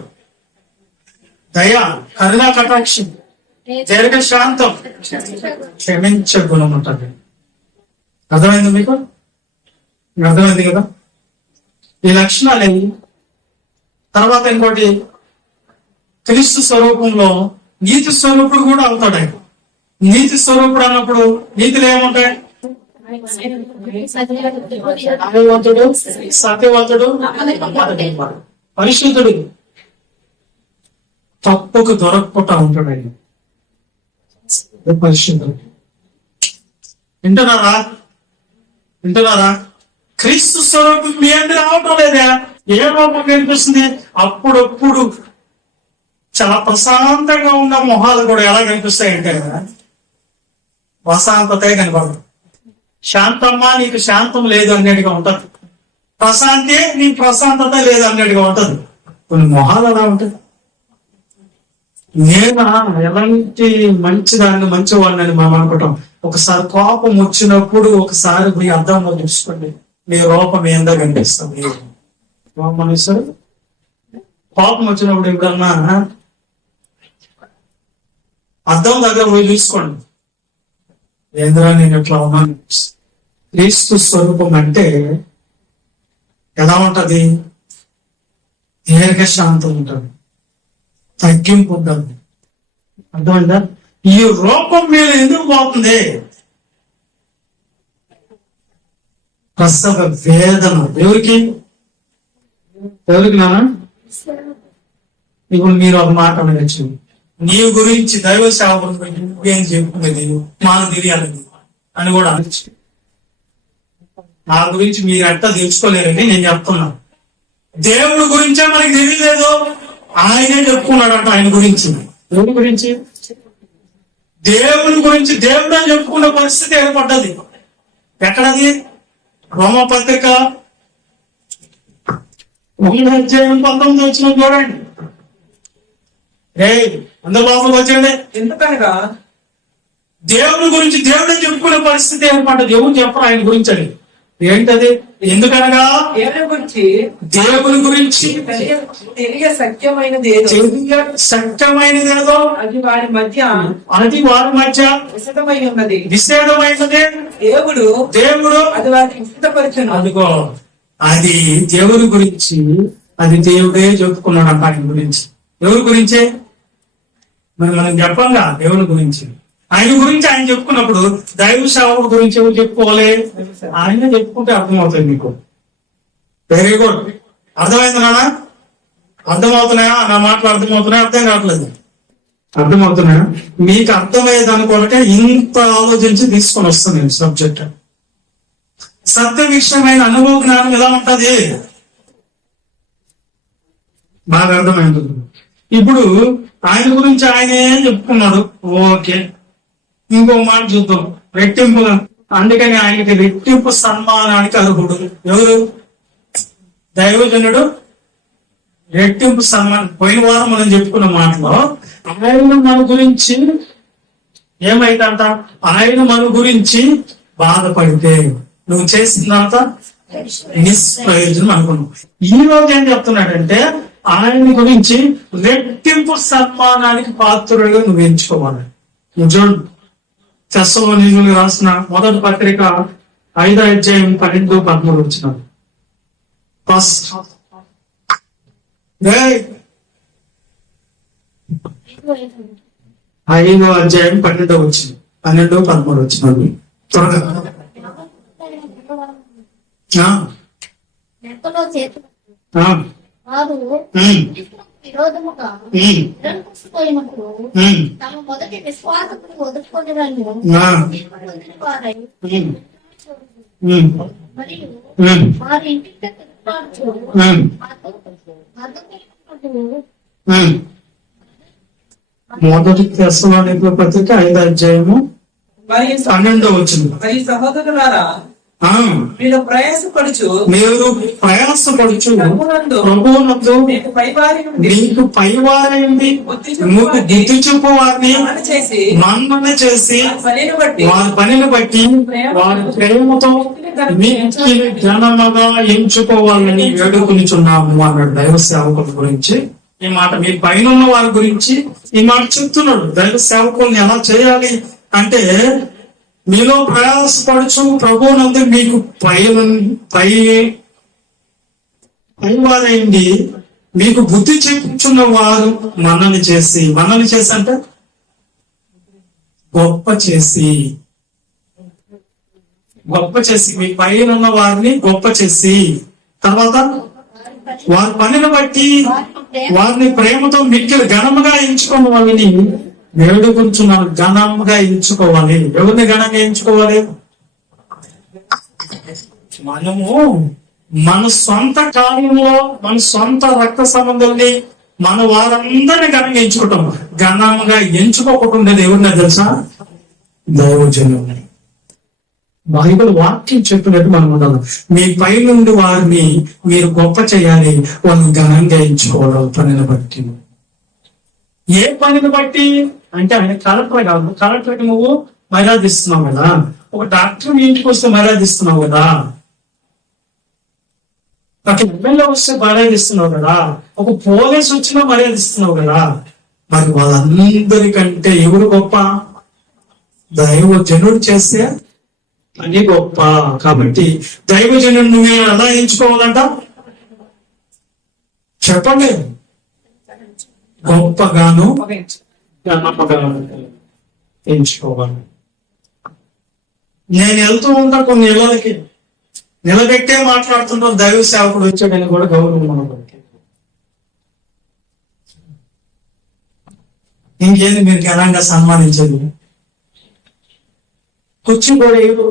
దయా కరుణా కటాక్షం, దీర్ఘ శాంతం, క్షమించే గుణం ఉంటుంది. అర్థమైంది మీకు? అర్థమైంది కదా ఈ లక్షణాలు. తర్వాత ఇంకోటి క్రీస్తు స్వరూపంలో నీతి స్వరూపుడు కూడా అవుతాడు ఆయన. నీతి స్వరూపుడు అన్నప్పుడు నీతిలో ఏముంటాయి? న్యాయవంతుడు, సత్యవంతుడు, పరిశుద్ధుడు, తప్పుకు దొరకకుండా ఉంటాడు ఆయన. పరిశుద్ధుడు. వింటున్నారా? వింటున్నారా? క్రీస్తు స్వరూపం మీ అంటే రావటం లేదా? ఏ రూపం కనిపిస్తుంది? అప్పుడప్పుడు చాలా ప్రశాంతంగా ఉన్న మొహాలు కూడా ఎలా కనిపిస్తాయంటే ప్రశాంతతే కనపడదు. శాంతమ్మా నీకు శాంతం లేదు అన్నట్టుగా ఉంటది, ప్రశాంతే నీకు ప్రశాంతత లేదు అన్నట్టుగా ఉంటది. కొన్ని మొహాలు అలా ఉంటది. నేను ఎలాంటి మంచిదాన్ని మంచివాడిని మనం అనుకుంటాం. ఒకసారి కోపం వచ్చినప్పుడు ఒకసారి మీ అర్థంలో చూసుకోండి, మీ రూపం ఏందో కనిపిస్తుంది. మనుషులు కోపం వచ్చినప్పుడు ఎప్పుడన్నా అర్థం దగ్గర పోయి చూసుకోండి, ఏంద్రా నేను ఎట్లా ఉన్నాను. క్రీస్తు స్వరూపం అంటే ఎలా ఉంటది? దీర్ఘశాంతం ఉంటుంది, తగ్గింపు ఉంటుంది. అర్థమైందా? ఈ రూపం మీద ఎందుకు పోతుంది? ప్రసవ వేదన. ఎవరికి నాన్న? ఇప్పుడు మీరు ఒక మాట అనవచ్చు, నీ గురించి దైవ సేవకుల గురించి నువ్వేం చెప్పుకునేది మాకు తెలియాలి అని కూడా అనొచ్చు. నా గురించి మీరు ఎట్టా తెలుసుకోలేరని నేను చెప్తున్నాను. దేవుడి గురించే మనకి తెలియలేదు, ఆయనే చెప్పుకున్నాడంట ఆయన గురించి. దేవుడి గురించి దేవుడే చెప్పుకున్న పరిస్థితి ఏర్పడ్డది. ఎక్కడది? రోమపత్రిక 19 వచ్చిన చూడండి. అందరు బాబులు వచ్చండి. ఎందుకనగా దేవుని గురించి దేవుడే చెప్పుకునే పరిస్థితి ఏర్పడ్డది. ఎవరు చెప్పరు ఆయన గురించి అని. ఏంటది? ఎందుకనగా దేవుని గురించి తెలియ సత్యమైనది సత్యమైనదేదో అది వారి మధ్య విశదమై ఉన్నది. విశేషమైనదే దేవుడు అది వారికి విశదపరిచింది. అదిగో అది దేవుని గురించి, అది దేవుడే చెప్పుకున్నాడు అంట ఆయన గురించి. ఎవరి గురించే? మరి మనం చెప్పంగా దేవుని గురించి. ఆయన గురించి ఆయన చెప్పుకున్నప్పుడు దైవ సేవకుల గురించి ఎవరు చెప్పుకోవాలి? ఆయన చెప్పుకుంటే అర్థమవుతుంది మీకు. Very good. అర్థమైంది నాన్న? అర్థమవుతున్నాయా? నా మాటలు అర్థమవుతున్నాయా? అర్థం కావట్లేదు. అర్థమవుతున్నాయా? మీకు అర్థమయ్యేది అనుకోవాలంటే ఇంత ఆలోచించి తీసుకొని వస్తాను నేను సబ్జెక్ట్. సత్య విషయమైన అనుభవ జ్ఞానం ఎలా ఉంటది? బాగా అర్థమైంది. ఇప్పుడు ఆయన గురించి ఆయన ఏం చెప్పుకున్నాడు, ఓకే. ఇంకో మాట చూద్దాం, రెట్టింపు. అందుకని ఆయనకి రెట్టింపు సన్మానానికి అర్హుడు. ఎవరు? దైవజనుడు రెట్టింపు సన్మానం. పోయిన వారం మనం చెప్పుకున్న మాటలో ఆయన మన గురించి ఏమైందంట? ఆయన మన గురించి బాధపడితే నువ్వు చేసినంత నిష్ప్రయోజనం అనుకున్నావు. ఈ రోజు ఏం చెప్తున్నాడంటే ఆయన గురించి రెట్టింపు సన్మానానికి పాత్రుడుగా నువ్వు ఎంచుకోవాలి. చూడు, తెస్సలోనీయులకు రాసిన మొదటి పత్రిక 5వ అధ్యాయం 12-13 వచ్చిన 5వ అధ్యాయం 12 వచ్చింది, 12-13 వచ్చినది. త్వరగా విరోధముగా నిరంకుశపోయినప్పుడు తమ మొదటి విశ్వాసమును వదులుకొని మరియు వారి ఇంటికి మొదటి తెస్సలోనీయుల పత్రిక 5వ అధ్యాయము 12 వచ్చింది. మరి సహోదరులారా, మీరు ప్రయాసపడుచు ప్రభువునందు మీకు పైవారైంది బుద్ధి చూపు వారిని మన్నన చేసి వారి పనిని బట్టి వారి ప్రేమతో మిక్కిలి ఘనముగా ఎంచుకోవాలని వేడుకొనిచున్నాము అన్నాడు దైవ సేవకుల గురించి. ఈ మాట మీ పైన ఉన్న వారి గురించి ఈ మాట చెప్తున్నాడు. దైవ సేవకుల్ని ఎలా చేయాలి అంటే, మీలో ప్రయాసపడుచు ప్రభువునందు మీకు పైవారైంది మీకు బుద్ధి చెప్పుచున్న వారు మనల్ని చేసి అంటే గొప్ప చేసి మీ పైన ఉన్న వారిని గొప్ప చేసి, తర్వాత వారి పనిని బట్టి వారిని ప్రేమతో మిక్కిలి ఘనముగా ఎంచుకున్న వాళ్ళని వేడుకుంటున్నాను. ఘనంగా ఎంచుకోవాలి. ఎవరిని ఘనంగా ఎంచుకోవాలి? మనము మన సొంత కార్యంలో మన సొంత రక్త సంబంధాన్ని మన వారందరినీ ఘనంగా ఎంచుకుంటాం. ఘనంగా ఎంచుకోకుండా ఎవరినా తెలుసా? దైవజనుని. బైబిల్ వాక్యం చెప్పినట్టు మనం ఉండాలి. మీ పై నుండి వారిని మీరు గొప్ప చేయాలి, వాళ్ళని ఘనంగా ఎంచుకోవడం పనిని బట్టి. ఏ పనిని బట్టి అంటే ఆయన కలెక్టర్ కాదు. కలెక్టర్కి నువ్వు మర్యాద ఇస్తున్నావు కదా, ఒక డాక్టర్ మీ ఇంటికి వస్తే మర్యాద ఇస్తున్నావు కదా, ఒక ఎమ్మెల్యే వస్తే మర్యాద ఇస్తున్నావు కదా, ఒక పోలీసు వచ్చినా మర్యాద ఇస్తున్నావు కదా. మరి వాళ్ళందరికంటే ఎవరు గొప్ప? దైవజనుడు చేస్తే అని గొప్ప. కాబట్టి దైవజనుడు నువ్వు ఎలా ఎంచుకోవాలంట చెప్పండి? గొప్పగాను గణపగాను ఎంచుకోవాలి. నేను వెళ్తూ ఉంటా కొన్ని ఇళ్ళకి, నిలబెట్టే మాట్లాడుతున్నారు, దైవ సేవకుడు వచ్చాడని కూడా గౌరవం మనకి. ఇంకేంది మీరు ఘనంగా సన్మానించదు? కూర్చుని కూడా ఎవరు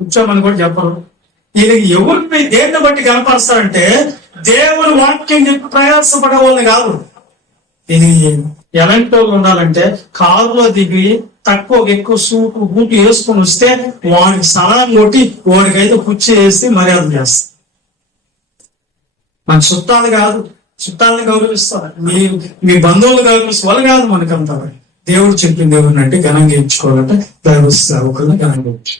కూర్చోమని కూడా చెప్పరు. వీళ్ళకి ఎవరిపై దేన్ని బట్టి కనపరుస్తారంటే దేవుని వాక్యం చెప్పి ప్రయాసపడే వాళ్ళని కాదు. ఇది ఎలాంటి వాళ్ళు ఉండాలంటే కారులో దిగి తక్కువ ఎక్కువ సూటు బూట్లు వేసుకొని వస్తే వాడికి సలాం కొట్టి వాడికైతే కుర్చీ వేసి మర్యాద చేస్తారు. మన చుట్టాలు కాదు, చుట్టాలను గౌరవిస్తారు, మీ బంధువులు గౌరవిస్తారు, వాళ్ళు కాదు మనకంతా. దేవుడు చెప్పింది దేవుడిని అంటే ఘనంగా ఎంచుకోవాలంటే దైవ సేవకులను ఘనంగా ఎంచు.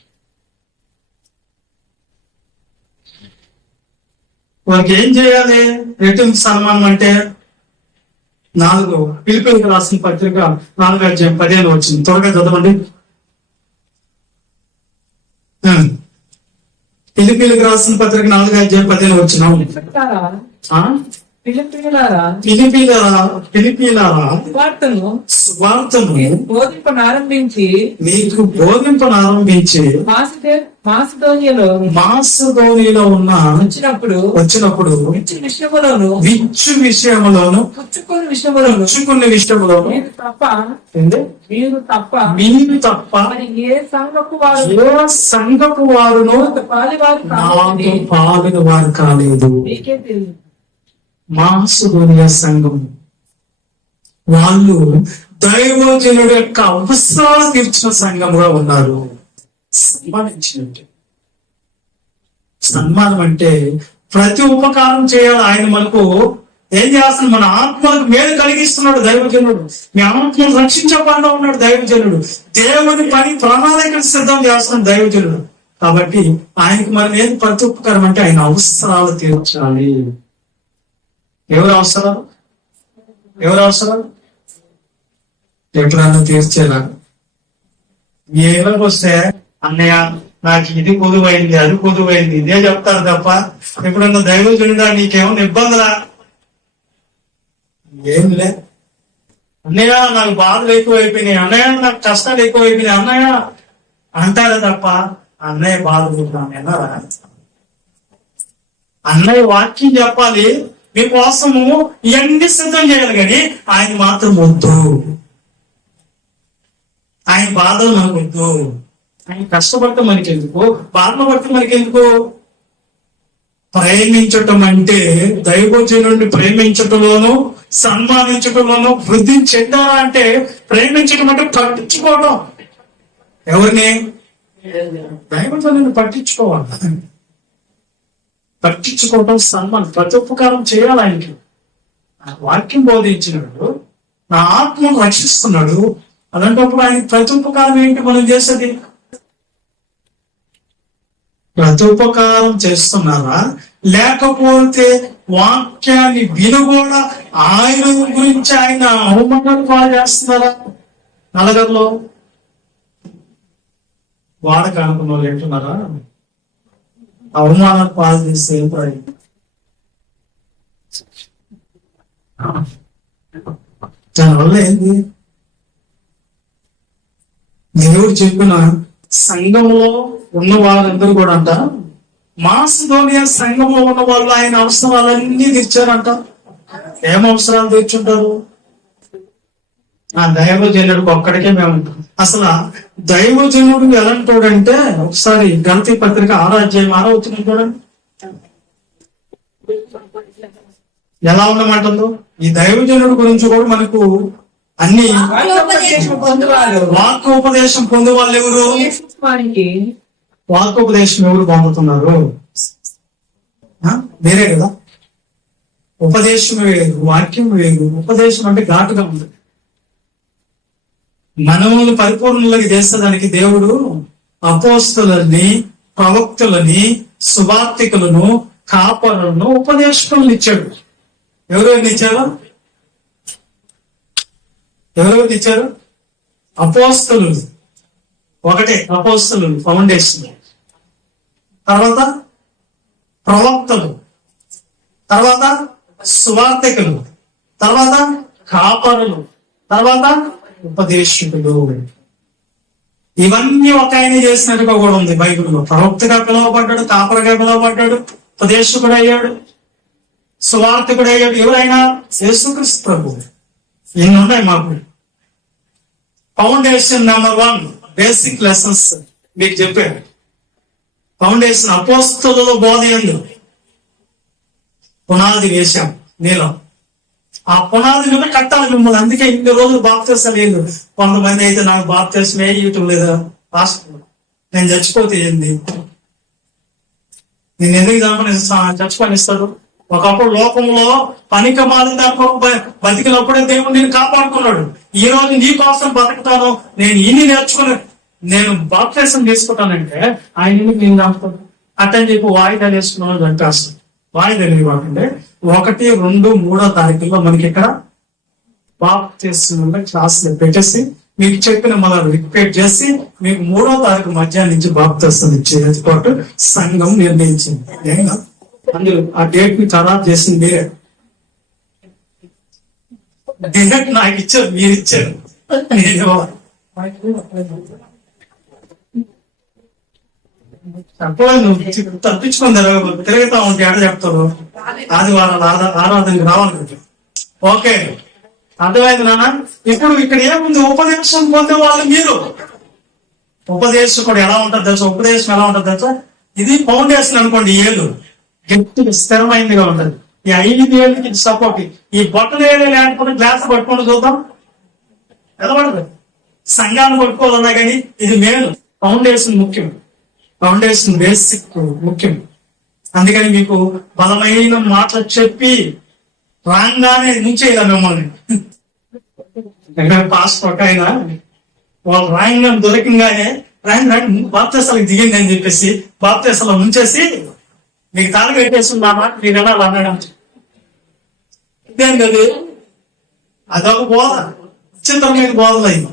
వాళ్ళకి ఏం చేయాలి? రిటర్న్ సన్మానం అంటే 4 పిలిపిలకు రాసిన పత్రిక 4:15 వచ్చింది. త్వరగా చదవండి. పిలిపిలకు రాసిన పత్రిక 4:15 వచ్చిన ఫిలిప్పీయులారా సువార్తను బోధింపనారంభించి మీకు బోధింపనారంభించి మాసిదోనియలో ఉన్న వచ్చినప్పుడు విచ్చు విషయములోను పుచ్చుకున్న విషయములోను మీరు తప్ప ఏ సంఘపు వారును నాతో పాలిన వారు కాలేదు. మాసిదోనియా సంఘం వాళ్ళు దైవజనుడి యొక్క అవసరాలు తీర్చిన సంఘంగా ఉన్నారు. సన్మానించినట్టు. సన్మానం అంటే ప్రతి ఉపకారం చేయాలి. ఆయన మనకు ఏం చేస్తున్నాడు? మన ఆత్మలకు మేలు కలిగిస్తున్నాడు దైవజనుడు. మీ ఆత్మను రక్షించకుండా ఉన్నాడు దైవజనుడు. దేవుని పని ప్రణాళికలు సిద్ధం చేస్తున్నాడు దైవజనుడు. కాబట్టి ఆయనకు మనం ఏం ప్రతి ఉపకారం అంటే ఆయన అవసరాలు తీర్చాలి. ఎవరు అవసరాలు? ఎప్పుడన్నా తీర్చేలా. మీ ఇళ్ళకి వస్తే అన్నయ్య నాకు ఇది కొదువైంది, అది కొదువైంది, ఇదే చెప్తారు తప్ప ఎప్పుడన్నా దైవజనుడా నీకేమన్నా ఇబ్బందులా? ఏం లే. అన్నయ్య నాకు బాధలు ఎక్కువైపోయినాయి, అన్నయ్య నాకు కష్టాలు ఎక్కువైపోయినాయి అన్నయ్య అంటారు తప్ప అన్నయ్య బాధపడుతున్నాను ఎలా? అన్నయ్య వాక్యం చెప్పాలి, మీకోసము ఇవన్నీ సిద్ధం చేయాలి, కానీ ఆయన మాత్రం వద్దు. ఆయన బాధలు మనకు వద్దు. ఆయన కష్టపడటం మనకెందుకు, బాధలు పడటం మనకెందుకు? ప్రేమించటం అంటే దైవజనుడిని ప్రేమించటంలోను సన్మానించటంలోను వృద్ధి చెందాలా అంటే ప్రేమించటం అంటే పట్టించుకోవడం. ఎవరిని? దైవజనుడిని పట్టించుకోవాలి. పట్టించుకోవడం సన్మానం, ప్రతి ఉపకారం చేయాలి ఆయనకి. వాక్యం బోధించినాడు, నా ఆత్మను రక్షిస్తున్నాడు. అలాంటప్పుడు ఆయన ప్రతి ఉపకారం ఏంటి మనం చేసేది? ప్రతి ఉపకారం చేస్తున్నారా? లేకపోతే వాక్యాన్ని విను కూడా ఆయన గురించి ఆయన అవమానాలు బాగా చేస్తున్నారా? నలగర్లో వాడక అనుకున్న వాళ్ళు ఏంటున్నారా? అవమానాలు పాలు చేస్తే దానివల్ల ఏంది? దేవుడు చెప్పిన సంఘంలో ఉన్న వాళ్ళందరూ కూడా అంట, మాసిదోనియా సంఘంలో ఉన్న వాళ్ళు ఆయన అవసరాలన్నీ తీర్చారంట. ఏం అవసరాలు తీర్చుంటారు? ఆ దైవజనుడికి ఒక్కడికే మేము ఉంటాం. అసలు ఆ దైవజనుడు ఎలాంటోడంటే ఒకసారి గణతి పత్రిక 6:6 చూడండి ఎలా ఉండమంటుందో. ఈ దైవజనుడి గురించి కూడా మనకు అన్ని వాక్యోపదేశం పొందువారు వాక్యోపదేశం పొందే వాళ్ళు ఎవరు? వారికి వాక్యోపదేశం ఎవరు పొందుతున్నారు? వేరే కదా. ఉపదేశం వేరు, వాక్యం వేరు. ఉపదేశం అంటే ఘాటుగా ఉంది. మనల్ని పరిపూర్ణులకి చేసేదానికి దేవుడు అపోస్తలుని, ప్రవక్తలని, సువార్తికులను, కాపరులను, ఉపదేశకులను ఇచ్చాడు. ఎవరెవరిని ఇచ్చారు? ఎవరెవరిని ఇచ్చారు? అపోస్తలు. ఒకటే అపోస్తలు ఫౌండేషన్. తర్వాత ప్రవక్తలు, తర్వాత సువార్తికులు, తర్వాత కాపరులు, తర్వాత ఉపదేశకులు. ఇవన్నీ ఒక ఆయన చేసినట్టుగా కూడా ఉంది బైబిల్లో. ప్రవక్తగా పిలువబడ్డాడు, కాపరగా పిలువబడ్డాడు, ఉపదేశకుడు అయ్యాడు, సువార్తికుడు అయ్యాడు. ఎవరైనా యేసుక్రీస్తు ప్రభు. ఇన్ని ఉన్నాయి మాకు. ఫౌండేషన్ నెంబర్ 1 బేసిక్ లెసన్స్ మీకు చెప్పాడు. ఫౌండేషన్ అపోస్తలుల బోధ యందు పునాది వేశాం నీలో. ఆ పునాది మీద కట్టాలి మిమ్మల్ని. అందుకే ఇన్ని రోజులు బాప్తీసం లేదు. కొంతమంది అయితే నాకు బాప్తీసం ఇవ్వటం లేదా పాస్టర్, నేను చచ్చిపోతే ఏంది, నేను ఎందుకు చచ్చిపోనిస్తాడు? ఒకప్పుడు లోకంలో పనికి మాలిన దానికో బతికినప్పుడే దేవుడు నేను కాపాడుకున్నాడు. ఈ రోజు నీ కోసం బతుకుతాను, నేను ఇన్ని నేర్చుకుని నేను బాప్తీసం తీసుకుంటానంటే ఆయన నేను చంపుతాను. అట్టని చెప్పి వాయిదాలు వేసుకున్నాను చంపేస్తాను. వాయిదాలు ఇవ్వకంటే 1, 2, 3 తారీఖుల్లో మనకి ఇక్కడ బాప్తీసం క్లాసులు పెట్టేసి మీకు చెప్పిన మనం రిపీట్ చేసి మీకు 3వ తారీఖు మధ్యాహ్నం నుంచి బాప్తీసం ఇచ్చేది పాటు సంఘం నిర్ణయించింది. ఏం కాదు, అందులో ఆ డేట్ ని ఖరాబ్ చేసింది మీరే. డేట్ నాకు ఇచ్చారు, మీరు ఇచ్చారు. నువ్వు తప్పించుకొని తిరుగుతా ఉంటే ఎక్కడ చెప్తారు? ఆదివారాలు ఆరాధనకి రావాలి. ఓకే, అర్థమైంది నాన్న. ఇప్పుడు ఇక్కడ ఏముంది? ఉపదేశం పొందే వాళ్ళు మీరు. ఉపదేశం కూడా ఎలా ఉంటుంది తెలుసా? ఉపదేశం ఎలా ఉంటుంది తెలుసా? ఇది ఫౌండేషన్ అనుకోండి. ఏళ్ళు గట్టిగా స్థిరమైందిగా ఉంటుంది. ఈ 5 ఏళ్ళకి సపోర్ట్. ఈ బట్టలు ఏళ్ళు లేకపోతే గ్లాస్ పట్టుకొని చూద్దాం ఎలా పడదు. సంఘాన్ని పట్టుకోవాలన్నా కానీ ఇది మేలు. ఫౌండేషన్ ముఖ్యం. ఫౌండేషన్ బేసిక్ ముఖ్యం. అందుకని మీకు బలమైన మాటలు చెప్పి రాగానే నుంచేయాలి మిమ్మల్ని. పాస్ట్ ఒక ఆయన వాళ్ళు రాయంగా దొరికంగానే రాయండి బాప్తీసాలకు దిగింది అని చెప్పేసి బాప్తీసాలు ఉంచేసి మీకు తాళం పెట్టేసి నా మాట మీరు ఎలా అన్నాడు. ఇదేం కదా, అదొక బోధ. విచిత్రమైన బోధలు అయింది.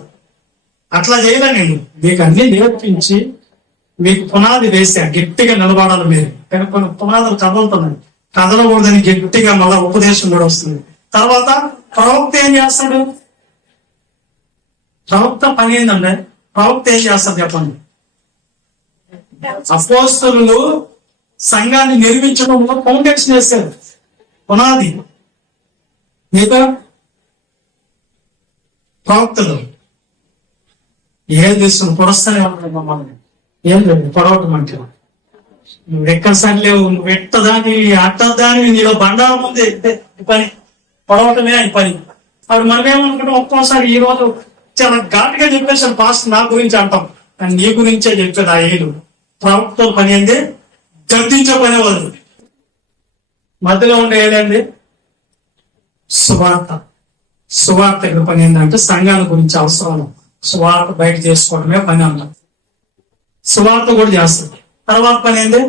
అట్లా చేయలే. నేను మీకు అన్ని నేర్పించి మీకు పునాది వేసా. గట్టిగా నిలబడాలి మీరు. కానీ కొన్ని పునాదులు కదలుతున్నాయి. కదలకూడదని గట్టిగా మళ్ళా ఉపదేశం కూడా వస్తుంది. తర్వాత ప్రవక్త ఏం చేస్తాడు? ప్రవక్త పని ఏంటంటే ప్రవక్త ఏం చేస్తాడు చెప్పండి? అపోస్తలులు సంఘాన్ని నిర్మించడంలో ఫౌండేషన్ వేశారు, పునాది. మిగతా ప్రవక్తలు ఏం చేస్తున్నారు? పొడస్తానే ఉంటారు మమ్మల్ని. ఏం లేదు పొడవటం అంటే నువ్వు ఎక్కడసారి లేవు, నువ్వు ఎట్టదాని అట్టదాని నీలో బండారం ఉంది పని. పొడవటమే అని పని. అప్పుడు మనం ఏమనుకుంటాం? ఒక్కోసారి ఈ రోజు చాలా ఘాటుగా చెప్పేసాను పాస్ట్ నా గురించి అంటాం, కానీ నీ గురించే చెప్పేది. ఆ ఏడు ప్రవక్తల పని ఏంది? గర్దించే పని వాళ్ళు. మధ్యలో ఉండే ఏదండి? సువార్త. సువార్త ఇక్కడ పని ఏంటంటే సంఘాల గురించి అవసరాలు సువార్త బయట చేసుకోవడమే పని అంటాం. సువార్త కూడా చేస్తుంది. తర్వాత పని ఏంది?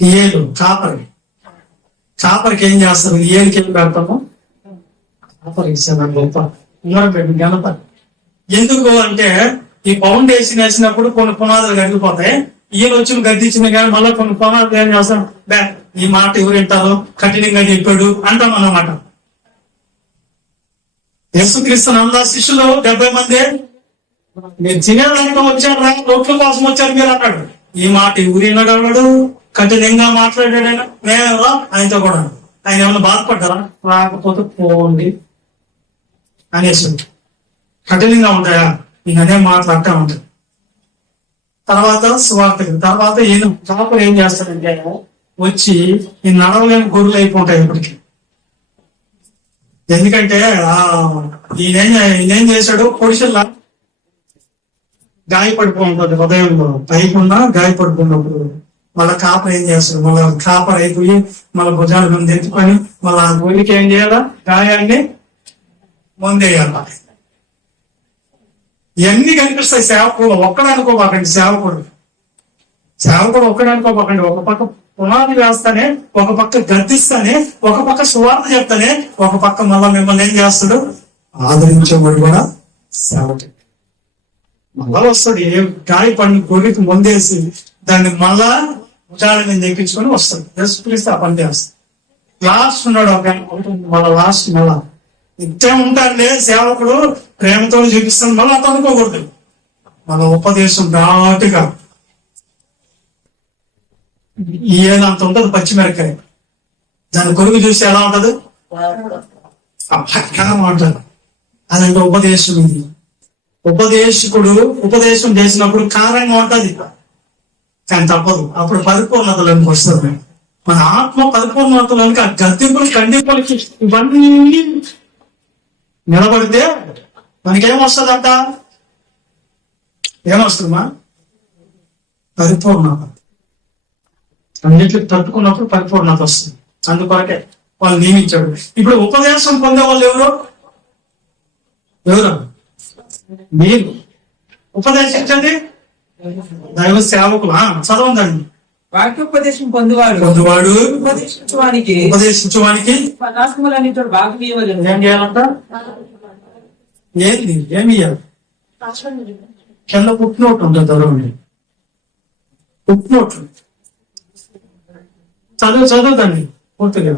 ఏలు కాపరి. కాపరికి ఏం చేస్తారు? ఏలికి వెళ్ళి పెడతాము. కాపరికి గొప్ప గణప. ఎందుకు అంటే ఈ ఫౌండేషన్ వేసినప్పుడు కొన్ని పునాదులు గడిగిపోతాయి. ఈయన వచ్చి గద్దించిన కానీ మళ్ళీ కొన్ని పునాదులు ఏం చేస్తాం? ఈ మాట ఎవరు వింటారో కఠినంగా చెప్పాడు అంటాం అన్నమాట. యేసుక్రీస్తు నమ్మ శిష్యులు 70 మంది మీరు తినేదానికి వచ్చారు రా, రొట్టెల కోసం వచ్చారు మీరు అన్నాడు. ఈ మాట ఊరినడు కఠినంగా మాట్లాడాడు. ఆయన మేమేరా ఆయనతో కూడా. ఆయన ఏమైనా బాధపడ్డారా? రాకపోతే పోండి అనేసి కఠినంగా ఉంటాయా? ఈయన అనే మాట్లాడుతూ ఉంటాయి. తర్వాత సువార్త, తర్వాత ఈయన కాపులు ఏం చేస్తాడంటే వచ్చి ఈ నడవలేని గొర్రెలు అయిపోతాయి ఇప్పటికి. ఎందుకంటే ఈయనేం చేశాడు, పొడిషల్లా గాయపడిపోతుంది ఉదయంలో, పైకుండా గాయపడిపోయినప్పుడు మళ్ళా కాపర్ ఏం చేస్తాడు, మళ్ళా కాపర్ అయిపోయి మళ్ళీ భుజాల ముందు ఎత్తుకొని మళ్ళీ ఆ గొర్రెకి ఏం చేయాలా, గాయాన్ని ముందేయాల. ఇవన్నీ కనిపిస్తాయి సేవకుడు. ఒక్కడనుకోబాకండి, సేవకుడు ఒక్కడనుకోబాకండి. ఒక పక్క పునాది వేస్తానే, ఒక పక్క గద్దిస్తానే, ఒక పక్క సువార్త చెప్తానే, ఒక పక్క మళ్ళా మిమ్మల్ని ఏం చేస్తాడు, ఆదరించేవాడు కూడా సేవకుడు. మళ్ళా వస్తాడు, ఏ గాయపడిన గొర్రెకి ముందేసి దాన్ని మళ్ళా భుజాల మీద ఎక్కించుకొని వస్తాడు. పిలిస్తే ఆ పని చేస్తాడు. లాస్ట్ ఉన్నాడు ఒక మళ్ళా లాస్ట్ మళ్ళా ఇంతే ఉంటాడులే సేవకుడు, ప్రేమతో చూపిస్తాను మళ్ళీ అంత అనుకోకూడదు. మన ఉపదేశం ఘాటుగా ఏదంత ఉంటది, పచ్చిమిరకాయ దాని కొడుకు చూసి ఎలా ఉంటది, పక్కన ఉంటది. అదంటే ఉపదేశం. ఇది ఉపదేశకుడు ఉపదేశం చేసినప్పుడు కారంగా ఉంటది, కానీ తప్పదు. అప్పుడు పరిపూర్ణతలోకి వస్తుంది. మన ఆత్మ పరిపూర్ణతలోనికి ఆ గద్దెంపులు ఖండింపులకి ఇవన్నీ నిలబడితే మనకేమొస్తుందంట, ఏమొస్తుందమ్మా, పరిపూర్ణత. అన్నిటికి తట్టుకున్నప్పుడు పరిపూర్ణత వస్తుంది. అందుకొరకే వాళ్ళు నియమించాడు. ఇప్పుడు ఉపదేశం పొందే వాళ్ళు ఎవరు? మీరు. ఉపదేశించండి దైవ సేవకులు. చదవండి. వాక్యోపదేశం పొందువాడు ఉపదేశించువానికి పదార్థములన్నిటితో భాగం ఇవ్వలేదు. ఏం చేయాలంట? ఏమి ఇవ్వాలి? కింద పుట్టినోటు ఉంటుంది, చదవండి. పుట్టినోట్లు చదువుతండి పూర్తిగా.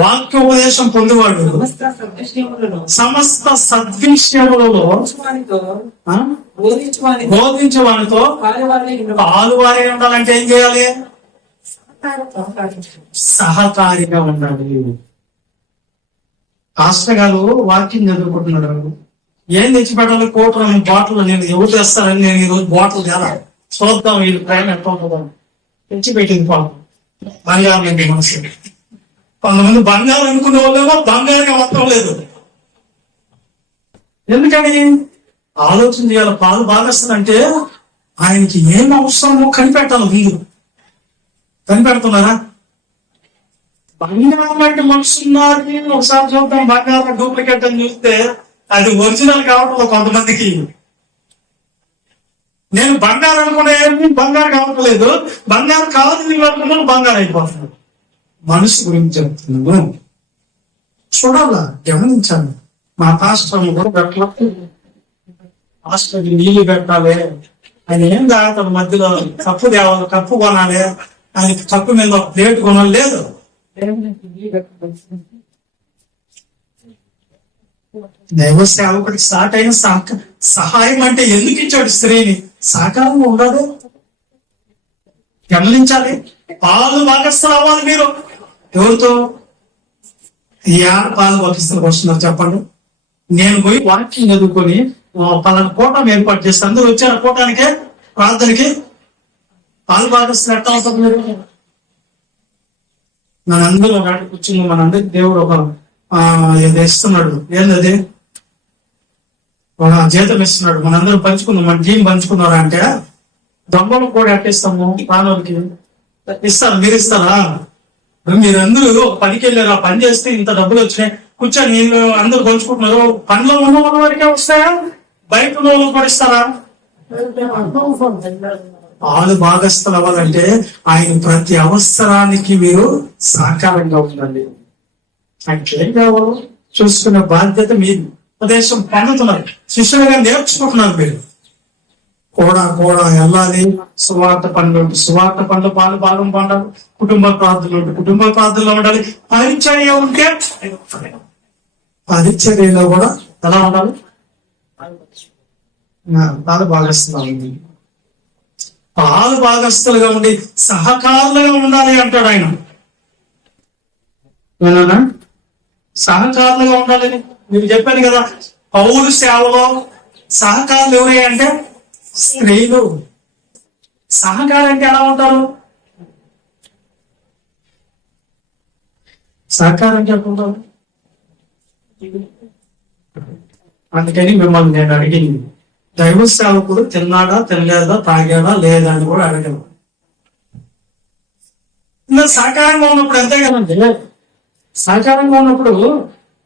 వాక్యోపదేశం పొందువాడు సమస్త సద్విషయములలో బోధించే వానితో పాలువారి ఉండాలంటే ఏం చేయాలి? సహకారిగా ఉండాలి. పాస్టర్ గారు వాక్యం చదువుకుంటున్నాడు, ఏం తెచ్చిపెట్టాలి? కోటలు బాటిల్. నేను ఎవరు తెస్తారని నేను ఈరోజు బాటిల్ తేలా, చూద్దాం వీళ్ళు ప్రేమ ఎంత ఉంటుందో. తెచ్చిపెట్టింది పాపం బంగారం ఏంటి మనసు. కొంతమంది బంగారం అనుకునే వాళ్ళేమో బంగారంగా మొత్తం లేదు. ఎందుకని ఆలోచన చేయాలి. పాలు బాగేస్తుందంటే ఆయనకి ఏం అవసరమో కనిపెట్టాలి. ముందు కనిపెడుతున్నారా? బంగారం లాంటి మనుషున్నారు. ఒకసారి చూద్దాం, బంగారం డూప్లికేట్ అని చూస్తే అది ఒరిజినల్ కావటంలో కొంతమందికి. నేను బంగారం అనుకునే బంగారం కావట్లేదు, బంగారం కావాలని అనుకున్నాను బంగారం అయిపోతున్నాను. మనసు గురించి చెప్తున్నాను, చూడాలా, గమనించాలి. మా పాస్టర్ కూడా పెట్టాలి, పాస్టర్కి నీళ్లు పెట్టాలి. ఆయన ఏం తాగుతాడు మధ్యలో, కప్పు తేవాలి, కప్పు కొనాలి, ఆయనకి కప్పు మీద ఒక ప్లేట్ కొనాలి. లేదు, దైవ సేవకుడికి స్టార్ట్ అయిన సహాయం అంటే ఎందుకు ఇచ్చాడు? స్త్రీని సహకారంగా ఉండదు, గమనించాలి. పాలు భాగస్థులు అవ్వాలి మీరు. ఎవరితో? ఈ పాలు భాగస్థులకు వస్తున్నారు చెప్పండి. నేను పోయి వాక్యం చదువుకొని పలానా కూటం ఏర్పాటు చేస్తే అందరూ వచ్చారు కూటానికే, ప్రార్థనకి. పాలు భాగస్థులు ఎట్లా అవుతుంది? మీరు మనందరూ ఒక కూర్చుని మనందరికి దేవుడు ఒక ఏదో ఇస్తున్నాడు. ఏంటది? ఒక జీతం ఇస్తున్నాడు, మనందరూ పంచుకుందాం, మన టీం పంచుకున్నారా అంటే దొంగలు కూడా ఎట్టిస్తాము, పానవులకి ఇస్తారు. మీరు ఇస్తారా? మీరందరూ పనికి వెళ్ళారు, ఆ పని చేస్తే ఇంత డబ్బులు వచ్చినాయి, కూర్చొని నేను అందరూ పంచుకుంటున్నారు. పనిలో ఉన్న వాళ్ళ వరకే వస్తాయా? బయట ఉన్న వాళ్ళు కూడా ఇస్తారా? పాలు భాగస్థులు అవ్వాలంటే ఆయన ప్రతి అవసరానికి మీరు సహకారంగా ఉండండి. ఆయనకి ఏం కావాలో చూసుకునే బాధ్యత మీరు. ఉపదేశం పొందుతున్నారు, శిష్యులుగా నేర్చుకుంటున్నారు. మీరు కూడా వెళ్ళాలి. సువార్త పనులు పాలు భాగం పండాలి. కుటుంబ ప్రార్థనలు ఉండాలి. పరిచర్య ఉంటే పరిచర్యలో కూడా ఎలా ఉండాలి? పాలు భాగస్థులు పాలు భాగస్థులుగా ఉండి సహకారులుగా ఉండాలి అంటాడు ఆయన. సహకారులుగా ఉండాలి. మీరు చెప్పాను కదా, పౌలు సేవలో సహకారులు ఎవరే అంటే స్త్రీలు. సహకారం అంటే ఎలా ఉంటారు? సహకారం అంటే ఎలా ఉంటారు? అందుకని మిమ్మల్ని నేను అడిగింది, దైవ సేవకుడు తిన్నాడా తినలేదా తాగాడా లేదా అని కూడా అడగను. ఇంకా సహకారంగా ఉన్నప్పుడు అంతే కదండి. సహకారంగా ఉన్నప్పుడు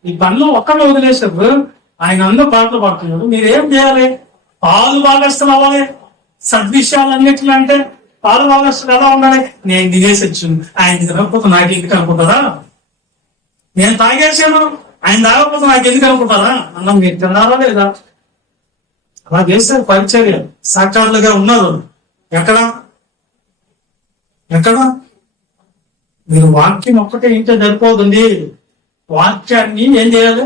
ఈ పనిలో ఒక్కళ్ళు వదిలేసారు, ఆయన అందరూ పాటలు పాడుతున్నాడు, మీరేం చేయాలి? పాలు భాగస్థులు అవ్వాలి. సద్విషయాలన్నిటిలో అంటే పాలు భాగస్థులు ఎలా ఉండాలి? నేను దిగేసి వచ్చాను, ఆయన తినకపోతే నాకు ఎందుకు అనుకుంటారా? నేను తాగేసాను, ఆయన తాగకపోతే నాకు ఎందుకు అనుకుంటారా? అన్న మీరు తిన్నారా లేదా? అలా చేస్తారు పరిచర్య. సహకారులుగా ఉన్నారు. ఎక్కడ ఎక్కడ మీరు వాక్యం ఒక్కటే ఇంటే సరిపోతుంది. వాక్యాన్ని ఏం చేయాలి?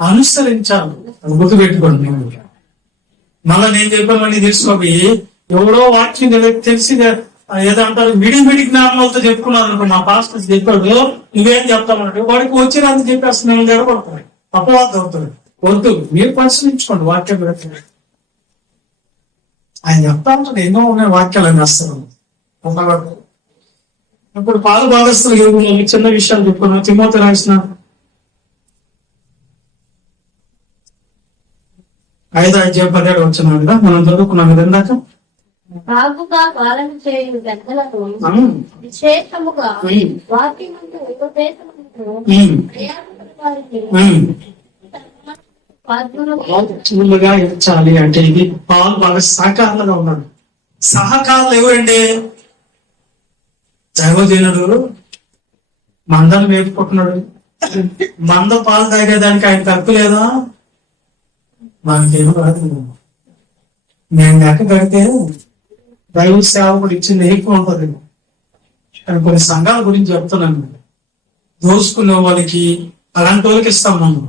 అనుసరించాలి. గుర్తు పెట్టుకోండి. మళ్ళా నేను చెప్పామని తెలుసుకోవి, ఎవరో వాక్యం తెలిసి ఏదో అంటారు విడి జ్ఞానాలతో చెప్పుకున్నారు అనుకో. మా పాస్టర్ చెప్పాడు, నువ్వేం చెప్తామంటే వాడికి వచ్చినంత చెప్పేస్తున్నాను జరగబడుతుంది, అపవాదం అవుతుంది. వద్దు, మీరు పరిశీలించుకోండి వాక్యం పెట్టండి. ఆయన చెప్తా ఉంటాడు, ఎన్నో ఉన్నాయి వాక్యాలు అని వస్తారు. ఇప్పుడు పాలు భాగస్తులు చిన్న విషయాలు చెప్పుకున్నాం. తిమోతి రాసిన 5:17 వచ్చినాం కదా, మనం చదువుకున్నాం కదా ఇందాక. బాగుగా పాలన చేయు పెద్దలకు విశేషముగా వాక్యమందు ఉపదేశమందు ప్రయాసపడు వారికి పాత్రలుగా ఇచ్చాలి. అంటే ఇది పాలు బాగా సహకారులుగా ఉన్నాడు. సహకారులు ఎవరండి? దైవజనుడు మందను మేపుకుంటున్నాడు. మంద పాలు తాగేదానికి ఆయన తప్పు లేదా? మనకేమో కాదు. నేను లెక్క కడితే దైవ సేవకుడు ఇచ్చింది ఎక్కువ ఉంటుంది. కానీ కొన్ని సంఘాల గురించి చెప్తున్నాను. దోసుకునే వాళ్ళకి అలాంటి వాళ్ళకి ఇస్తాం మనం.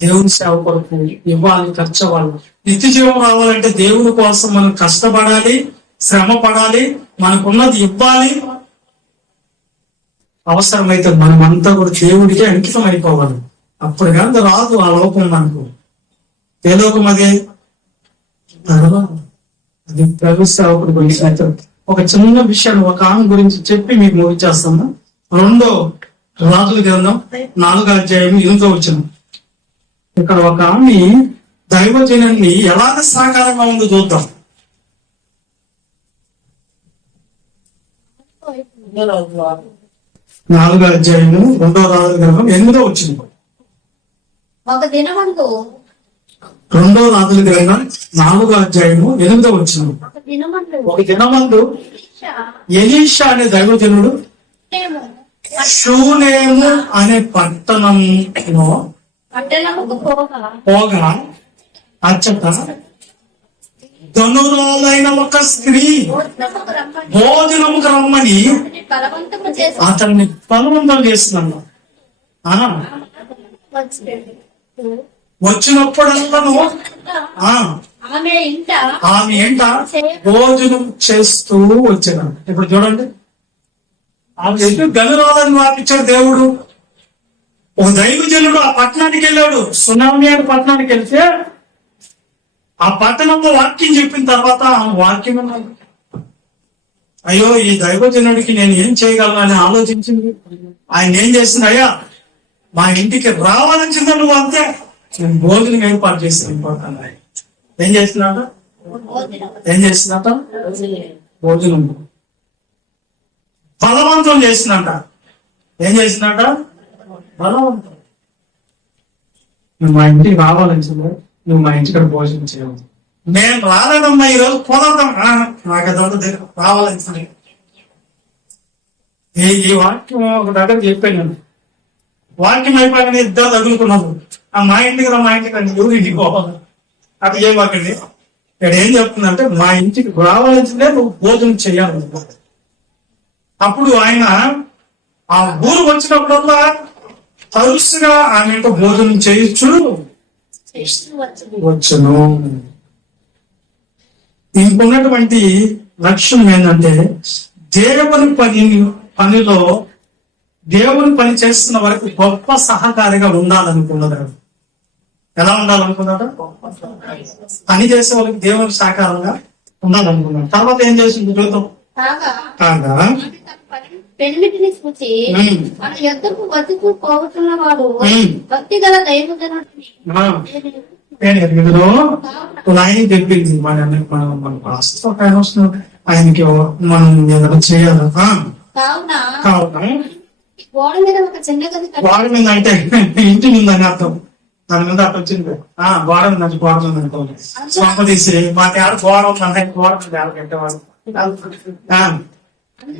దేవుని సేవ కొరకు ఇవ్వాలి, ఖర్చు అవ్వాలి. నిత్య జీవం రావాలంటే దేవుని కోసం మనం కష్టపడాలి, శ్రమ పడాలి, మనకున్నది ఇవ్వాలి. అవసరమైతే మనమంతా కూడా దేవుడికి అంకితం అయిపోవాలి. అప్పుడు కానీ రాదు ఆ లోకం మనకు. ఏ లోకం అది? అది ప్రభు సేవకుడి గురించి అయితే ఒక చిన్న విషయాన్ని ఒక ఆమె గురించి చెప్పి మీకు ముగించేస్తాము. 2 రాజుల గ్రంథం 4:8 ఇక్కడ ఒక ఆమె దైవజనాన్ని ఎలాగ సహకారంగా ఉందో చూద్దాం. 4:2 రాజుల గ్రంథం 8 ఒక దినమందు 2 రాజుల గ్రంథం 4:8 ఒక దినమందు ఎలీషా అనే దైవజనుడు షూనేము అనే పట్టణంలో పోగా అచ్చట ధనురాలైన ఒక స్త్రీ భోజనముకు రమ్మని అతన్ని బలవంతం చేస్తున్నాను. వచ్చినప్పుడల్లాను ఆమె ఏంట భోజనం చేస్తూ వచ్చాను. ఇప్పుడు చూడండి, ఆమె ఎందుకు ధనురాలని వాపించాడు దేవుడు. ఒక దైవజనుడు ఆ పట్టణానికి వెళ్ళాడు. సునామీ అనే పట్టణానికి వెళ్తే ఆ పట్టణంలో వాక్యం చెప్పిన తర్వాత ఆ వాక్యం అన్నాడు, అయ్యో ఈ దైవజనుడికి నేను ఏం చేయగలను అని ఆలోచించింది. ఆయన ఏం చేసింది? అయ్యా మా ఇంటికి రావాలని చిందా నువ్వు అంతే, నేను భోజనం ఏర్పాటు చేసి వెళ్ళిపోతాను. ఏం చేస్తున్నట భోజనం బలవంతం చేసినట్ట. ఏం చేసినట్ట? బలవంతం. నువ్వు మా ఇంటికి రావాలని చిందా, నువ్వు మా ఇంటికి భోజనం చేయవు. నేను రాలేదమ్మా ఈరోజు పోదాం, నాకు అదంతా రావాలని. ఈ వాక్యం ఒక దగ్గర చెప్పాను. వాక్యం అయిపోయాక ఇద్దరు తగులుకున్నాము. మా ఇంటికి రా, మా ఇంటికి రండి, ఎవరు ఇంటికి పోవాలి అక్కడ చేయబాకండి. ఇక్కడ ఏం చెప్తుందంటే మా ఇంటికి రావాల్సిందే, నువ్వు భోజనం చెయ్యాలి. అప్పుడు ఆయన ఆ ఊరు వచ్చినప్పుడల్లా తరుసుగా ఆమె ఇంట్లో భోజనం చేయొచ్చు వచ్చును. ఇంకున్నటువంటి లక్ష్యం ఏంటంటే దేవుని పనిలో దేవుని పని చేస్తున్న వరకు గొప్ప సహకారిగా ఉండాలనుకున్నారు. ఎలా ఉండాలనుకున్నాడు? పని చేసే వాళ్ళకి దేవునికి సాకారంగా ఉండాలనుకున్నాడు. తర్వాత ఏం చేసింది చూద్దాం. కాగా కాగా పెళ్లిటిని చూచి మన యొద్దకు బతుకు పోగొట్టున్నవాడు భక్తి గల దైవజనుడిని ఇందులో ఆయన చెప్పింది మన పాస్టర్ ఒక ఆయన వస్తున్నాడు, ఆయనకి మనం ఏదైనా చేయాలి. కావున కావున గోడ మీద ఒక చిన్న గది కట్టి గోడ మీద అంటే ఇంటి ముందని అర్థం. దాని మీద అట్లా వచ్చింది గోడ మీద గోడ మీద అనుకోండి. స్వంత తీసి మాకు ఎవరు గోడ ఉందంటే గోడ మీద ఎవరు కట్టేవాడు.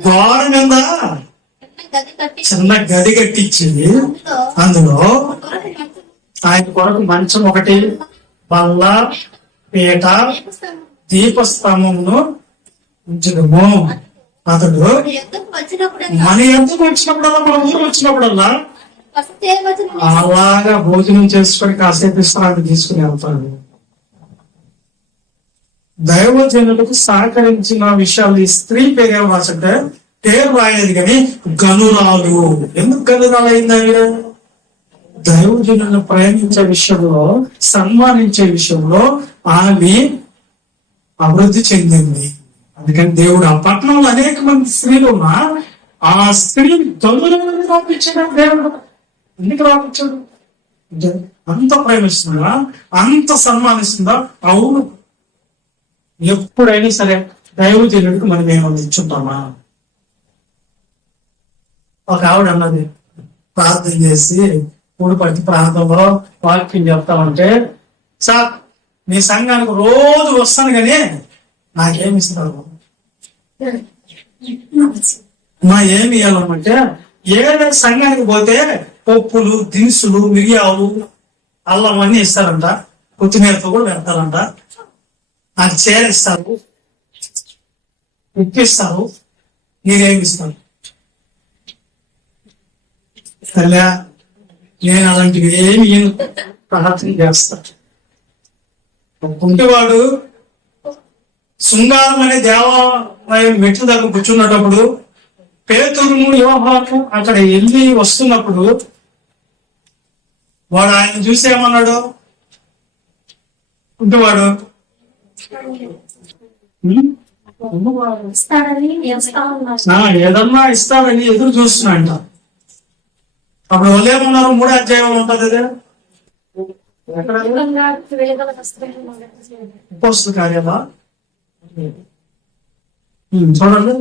గోడ మీద చిన్న గది కట్టి చిన్న గది కట్టించి అందులో ఆయన కొరకు మంచం ఒకటి, బల్ల, పీట, దీపస్తంభమును ఉంచుదము. అతడు మన యొద్దకు వచ్చినప్పుడల్లా మన ఎందుకు వచ్చినప్పుడల్లా, మన ఊరు వచ్చినప్పుడల్లా ఫస్ట్ చేయవలసిన అలాగా భోజనం చేసుకొని కాసేపు విశ్రాంతి తీసుకుని వెళ్తాడు. దైవజనులకు సహకరించిన విషయాలు ఈ స్త్రీ పేరు ఏం రాసంటే పేరు రాయలేదు కానీ గనురాలు. ఎందుకు గనురాలు అయింది ఆవిడ? దైవజనులను ప్రేమించే విషయంలో, సన్మానించే విషయంలో ఆమె అభివృద్ధి చెందింది. అందుకని దేవుడు ఆ పట్టణంలో అనేక మంది స్త్రీలు ఉన్నా ఆ స్త్రీని గనులను రాపించాడు దేవుడు. ఎందుకు రాపించాడు? అంత ప్రేమిస్తుందా, అంత సన్మానిస్తుందా? అవును. ఎప్పుడైనా సరే దైవజనుడికి మనం ఏమన్నా ఇచ్చుంటామా? ఒక ఆవిడ అన్నది, ప్రార్థన చేసి కూడిపట్టి ప్రాంతంలో వాక్యం చెప్తామంటే, సార్ మీ సంఘానికి రోజు వస్తాను కానీ నాకేమి ఇస్తారు? మా ఏమి ఇవ్వాలమంటే, ఏదైనా సంఘానికి పోతే పప్పులు, దినుసులు, మిరియాలు, అల్లం అన్ని ఇస్తారంట, కొత్తిమీరతో కూడా పెడతారంట. నాకు చేరిస్తారు, ఉప్పిస్తారు, మీరేమి ఇస్తారు? తల్లా నేను అలాంటివి ఏమి ప్రార్థన చేస్తా. కుంటివాడు శృంగారం అనే దేవాలయం మెట్లు దగ్గర కూర్చున్నప్పుడు పేతురును యోహాను అక్కడ వెళ్ళి వస్తున్నప్పుడు వాడు ఆయన చూసి ఏమన్నాడు? కుంటివాడు ఏదన్నా ఇస్తాడని ఎదురు చూస్తున్నాడంట. అప్పుడు వాళ్ళు ఏమన్నారు? 3వ అధ్యాయంలో ఉంటది అదే అపోస్తల కార్యాలా చూడండి.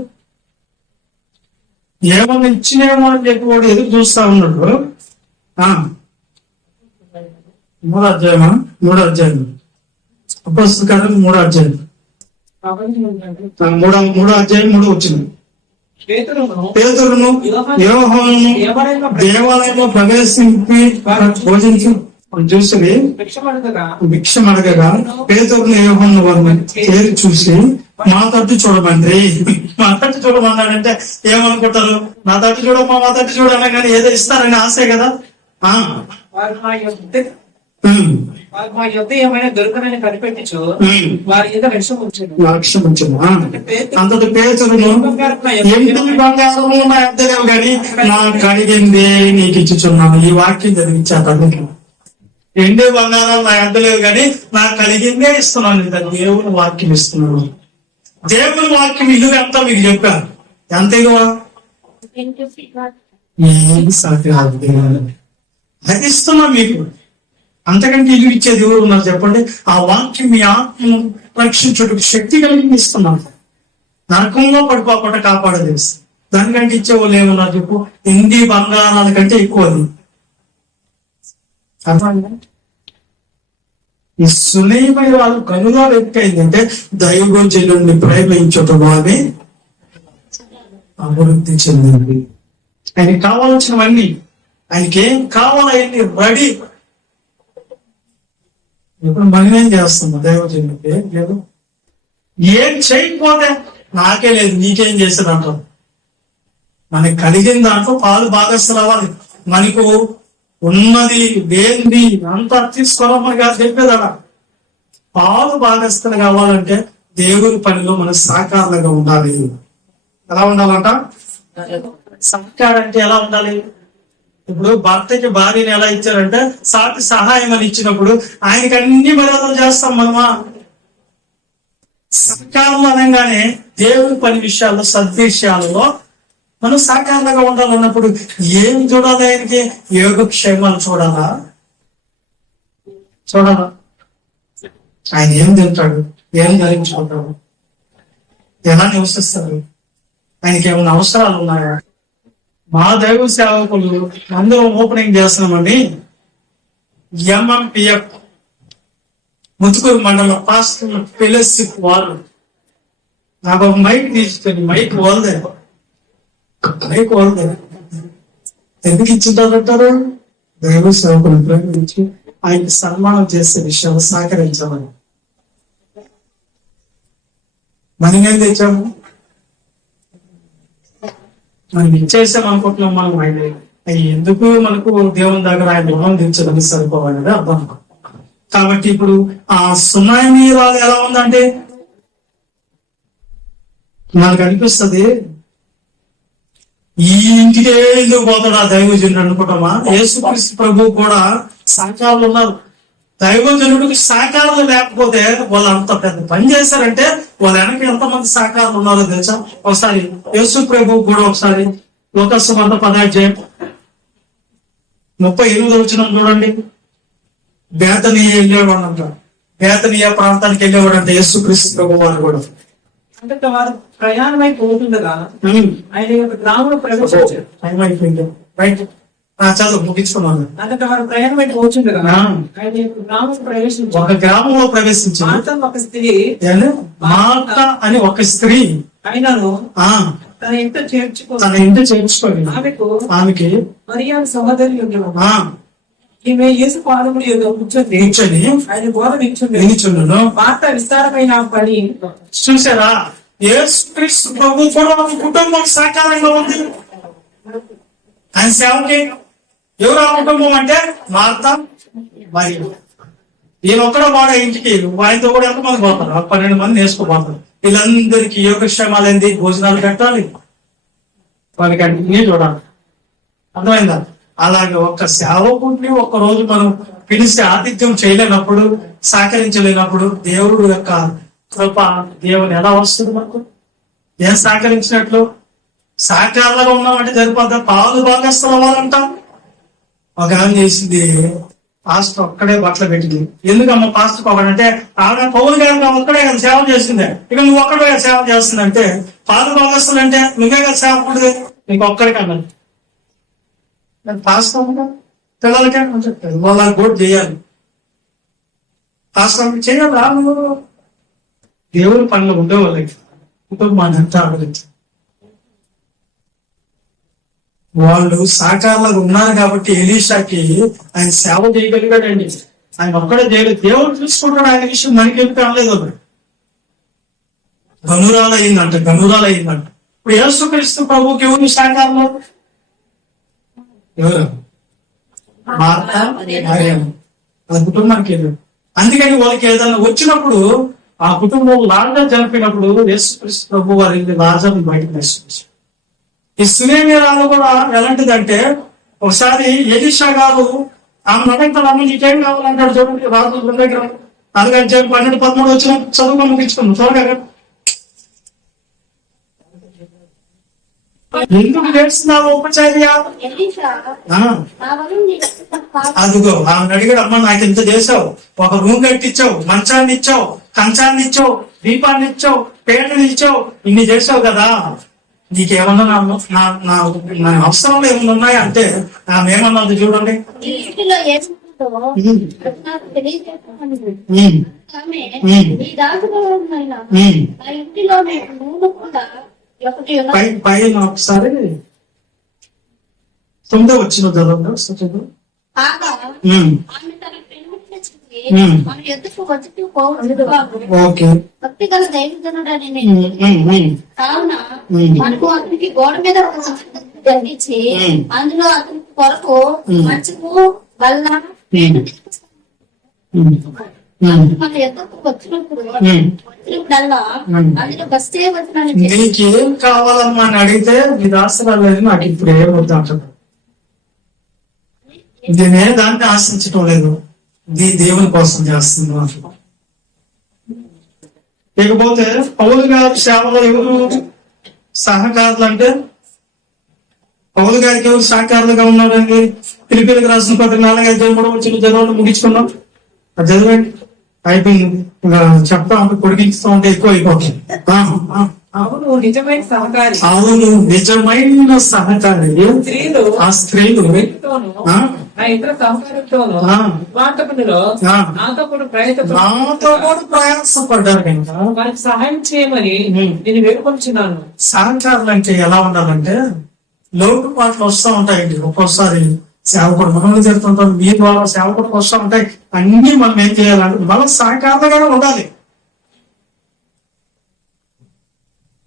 ఏమన్నా ఇచ్చినేమో అని చెప్పి వాడు ఎదురు చూస్తా ఉన్నాడు. 3వ అధ్యాయమా? 3వ అధ్యాయం అపోస్తల కార్యం 3వ అధ్యాయం 3వ అధ్యాయం 3వ వచ్చింది. పేతురును యోహానును దేవాలయంలో ప్రవేశించి భోజించి చూసి భిక్షం అడగగా పేతురును యోహాను వారిని చేరి చూసి మా తట్టు చూడమండి, మా తట్టు చూడమన్నాడంటే ఏమనుకుంటారు? నా తట్టు చూడమ్మా, మా తట్టు చూడన్నా కానీ ఏదో ఇస్తారని ఆశే కదా. మా యొద్ద ఏమైనా దొరకనని కనిపెట్టచ్చు వారి యొక్క లక్ష్యం ఉంచను. అంతటి పేతురును ఎందు బంగారము నా ఎద్దలేవు గాని నా కడిగింది నీకు ఇచ్చుచున్నాను. ఈ వాక్యం చదివించాను. ఎండే బంగారాలు నా ఎద్దలేవు గాని నా కలిగిందే ఇస్తున్నాను. దేవుని వాక్యం ఇస్తున్నాను. దేవుని వాక్యం ఇల్లు ఎంత మీకు చెప్పాను. ఎంత ఇవ్వ ఏది సాధ్యం అది ఇస్తున్నా మీకు. అంతకంటే ఇల్లు ఇచ్చేది ఎవరు ఉన్నారు చెప్పండి? ఆ వాక్యం మీ ఆత్మను రక్షించుటకు శక్తి కలిగి ఇస్తున్నాను. నరకంలో పడిపోకుండా కాపాడదు. దానికంటే ఇచ్చే వాళ్ళు ఏమన్నారు చెప్పు? ఇండి బంగారాల కంటే ఎక్కువ అది. ఈ సులీమై వాళ్ళు కనుగా ఎక్కైందంటే దైవజనుడిని ప్రేమించటం అని అభివృద్ధి చెందింది. ఆయనకి కావాల్సినవన్నీ, ఆయనకి ఏం కావాలని రెడీ. ఇప్పుడు మనం ఏం చేస్తున్నాం? దైవజనుడికి లేదు, ఏం చేయకపోతే నాకే లేదు నీకేం చేసేది అంటాం. మనకి కలిగిన దాంట్లో పాలు భాగస్తులు అవ్వాలి. మనకు ఉన్నది లేనిది అంతా తీసుకోవడం కాదు చెప్పేదట. పాలు భాగస్తులు కావాలంటే దేవుని పనిలో మనం సహకారులుగా ఉండాలి. ఎలా ఉండాలంట? సహకారం అంటే ఎలా ఉండాలి? ఇప్పుడు భర్తకి భార్యని ఎలా ఇచ్చారంటే సాటి సహాయం అని ఇచ్చినప్పుడు ఆయనకి అన్ని మర్యాదలు చేస్తాం మనమా. సహకారం అనగానే దేవుని పని విషయాల్లో సద్విషయాలలో మనం సహకారంగా ఉండాలన్నప్పుడు ఏం చూడాలి? ఆయనకి యోగక్షేమాలు చూడాలా? ఆయన ఏం తింటాడు, ఏం ధరించుకుంటాడు, ఎలా నివసిస్తాడు, ఆయనకి ఏమైనా అవసరాలు ఉన్నాయా? మా దైవ సేవకులు అందరం ఓపెనింగ్ చేస్తున్నామండి. ఎంఎంపిఎఫ్ ముతుకూరు మండలం పాస్టర్ ఫెలోషిప్ వారు నాకు ఒక మైక్ తీసుకొని మైక్ వాళ్ళదే ఎందుకు ఇచ్చింటారంటారు? దైవ సేవకులు ప్రేమించి ఆయనకి సన్మానం చేసే విషయాలు సహకరించామని. మనం ఏం తెచ్చాము? మనం ఇచ్చేసాం అనుకుంటున్నాం. మనం ఆయన ఎందుకు మనకు దేవుని దగ్గర ఆయన రుణం తీర్చదని సరిపోవాలని అర్థం. కాబట్టి ఇప్పుడు ఆ సునామీ రాదు ఎలా ఉందంటే మనకు అనిపిస్తుంది ఈ ఇంటికే ఎందుకు పోతాడు ఆ దైవజనుడు అనుకుంటామా? యేసుక్రీస్తు ప్రభు కూడా సహకారులు ఉన్నారు. దైవజనుడికి సహకారాలు లేకపోతే వాళ్ళు అంత పెద్ద పని చేశారంటే వాళ్ళ వెనక ఎంతమంది సహకారులు ఉన్నారో తెలుసా? ఒకసారి యేసు ప్రభు కూడా ఒకసారి లోకసువార్త 10:38 చూడండి. బేతనీయ వెళ్ళేవాడంట, బేతనీయ ప్రాంతానికి వెళ్ళేవాడంట యేసుక్రీస్తు ప్రభు వారు కూడా. అంటే వారు ప్రయాణమై పోతుండగా ఆయన యొక్క గ్రామంలో ప్రవేశించారు. టైం అయిపోయింది, రైట్? చదువు ముగించుకున్నాను. అంటే వారు ప్రయాణమై పోతుండగా ఆయన యొక్క గ్రామంలో ప్రవేశించారు. ఒక గ్రామంలో ప్రవేశించారు. మార్త ఒక స్త్రీ, మార్త అని ఒక స్త్రీ అయినను తన ఇంట చేర్చుకొని ఆమెకి మరియా సహోదరి ఈమె యేసు పాదముల యొద్ద కూర్చొని ఆయన బోధ నిల్చుండును. వార్త విస్తారమైన పని చూసారా? యేసుక్రీస్తు ప్రభు కూడా ఒక కుటుంబం సహకారంగా ఉంది ఆయన సేవకి. ఎవరు ఆ కుటుంబం అంటే మార్త మరియు ఈయన ఒక్కడో వాడే ఇంటికి ఆయనతో కూడా ఎంతమంది పోతారు? 12 మంది నేర్చుకోపోతారు. వీళ్ళందరికీ యోగక్షేమాలు ఏంది? భోజనాలు పెట్టాలి, వాళ్ళకి అన్ని చూడాలి. అర్థమైందా? అలాగే ఒక్క సేవకుడిని ఒక్క రోజు మనం పిలిచి ఆతిథ్యం చేయలేనప్పుడు, సహకరించలేనప్పుడు దేవుడు యొక్క కృప దేవుని ఎలా వస్తుంది మనకు? ఏం సహకరించినట్లు? సహకారంగా ఉన్నామంటే సరిపోద్దా? పాలు భాగస్థలు అవ్వాలంట. ఒక ఆమె చేసింది, పాస్టర్ ఒక్కడే బట్టలు పెట్టింది. ఎందుకమ్మా పాస్టర్ ఒకడంటే ఆవిడ పౌరు గారు ఒక్కడే కదా సేవ చేసిందే, ఇక నువ్వు ఒక్కడే సేవ చేస్తుందంటే పాలు భాగస్థలు అంటే నువ్వే కదా సేవకుడిది, నీకు ఒక్కడికన్నా పాస్టర్ పిల్లలకే వాళ్ళకి కూడా చేయాలి. పాస్టర్ చేయాలి. రాను దేవుడి పనులు ఉండే వాళ్ళకి కుటుంబాన్ని అంతా ఆదరించాలి. వాళ్ళు సహకారంలో ఉన్నారు కాబట్టి ఎలీషాకి ఆయన సేవ చేయగలిగాడండి. ఆయన ఒక్కడే చేయలేదు, దేవుడు చూసుకుంటాడు. ఆయన విషయం మనకి ఎందుకు అనలేదు. గనురాలు అయిందంట. ఇప్పుడు యేసుక్రీస్తు ప్రభుకి ఎవరు సహకారంలో? ఎవరు? మార్త, మరియమ్మ. అది కుటుంబానికి వెళ్ళాడు. అందుకని వాళ్ళకి ఏదైనా వచ్చినప్పుడు ఆ కుటుంబం లాజర్ చనిపోయినప్పుడు యేసుక్రీస్తు ప్రభు వారి లాజర్ బయటకు తీసుకొచ్చారు. ఈ సునేమిరాలు కూడా ఎలాంటిదంటే ఒకసారి ఎలీషా గారు ఆమె నడంతలన్నీ నీకేం కావాలంటాడు చూడండి. రాజు దగ్గర 4:12-13 వచ్చిన చదువు ముగించుకున్నాం త్వరగా. ఎందుకు చేస్తున్నావు ఉపచార్య? అదిగో ఆమె అడిగాడు, అమ్మ నాకు ఇంత చేసావు, ఒక రూమ్ కట్టించావు, మంచాన్ని ఇచ్చావు, కంచాన్ని ఇచ్చావు, దీపాన్ని ఇచ్చావు, పేటని ఇచ్చావు, ఇన్ని చేసావు కదా, నీకేమన్నా నా అవసరంలో ఏమన్నా ఉన్నాయా అంటే ఆమె ఏమన్నది చూడండి. పైన ఒకసారి 9 వచ్చిన చదవండి. భక్తి గల దైవజనుడని కావున మనకు అతనికి గోడ మీద జరిగించి అందులో అతని కొరకు మంచము బల్ల మన ఎద్దకు వచ్చినప్పుడల్లా అందులో బస్తే వచ్చిన నీకు ఏం కావాలమ్మా అని అడిగితే నీ రాష్ట్రాలు నాకు ఇప్పుడు ఏం వద్దు అంటున్నాడు. నేనే దాన్ని ఆశించటం లేదు, దేవుని కోసం చేస్తున్నాను. ఇకపోతే పౌలు గారి సేవలో ఎవరు సహకారులు అంటే, పౌలు గారికి ఎవరు సహకారులుగా ఉన్నారండి? ఫిలిప్పీయులకు రాసిన పత్రిక 4:3 చదవడం ముగించుకున్నాం. అది చదవండి, అయిపోయింది. చెప్తా ఉంటే పొడిగించుతూ ఉంటే ఎక్కువ అయిపోతుంది. అవును నిజమైన సహకారి. అవును నిజమైన సహకారి. స్త్రీలు ఆ స్త్రీలు వీటితోనూ, నా ఇతర సహకారంతోనూ వార్తకునిలో నాతో కూడా ప్రయాసపడ్డారు కనుక వారికి సహాయం చేయమని నేను వేడుకొంచున్నాను. సహకారులు అంటే ఎలా ఉండాలంటే, లోటుపాట్లు వస్తూ ఉంటాయండి. ఒక్కోసారి సేవకుడు మనల్ని జరుగుతుంటాం, మీ ద్వారా సేవకుడికి వస్తూ ఉంటాయి. అన్ని మనం ఏం చేయాలంటే మనం సహకారులుగానే ఉండాలి.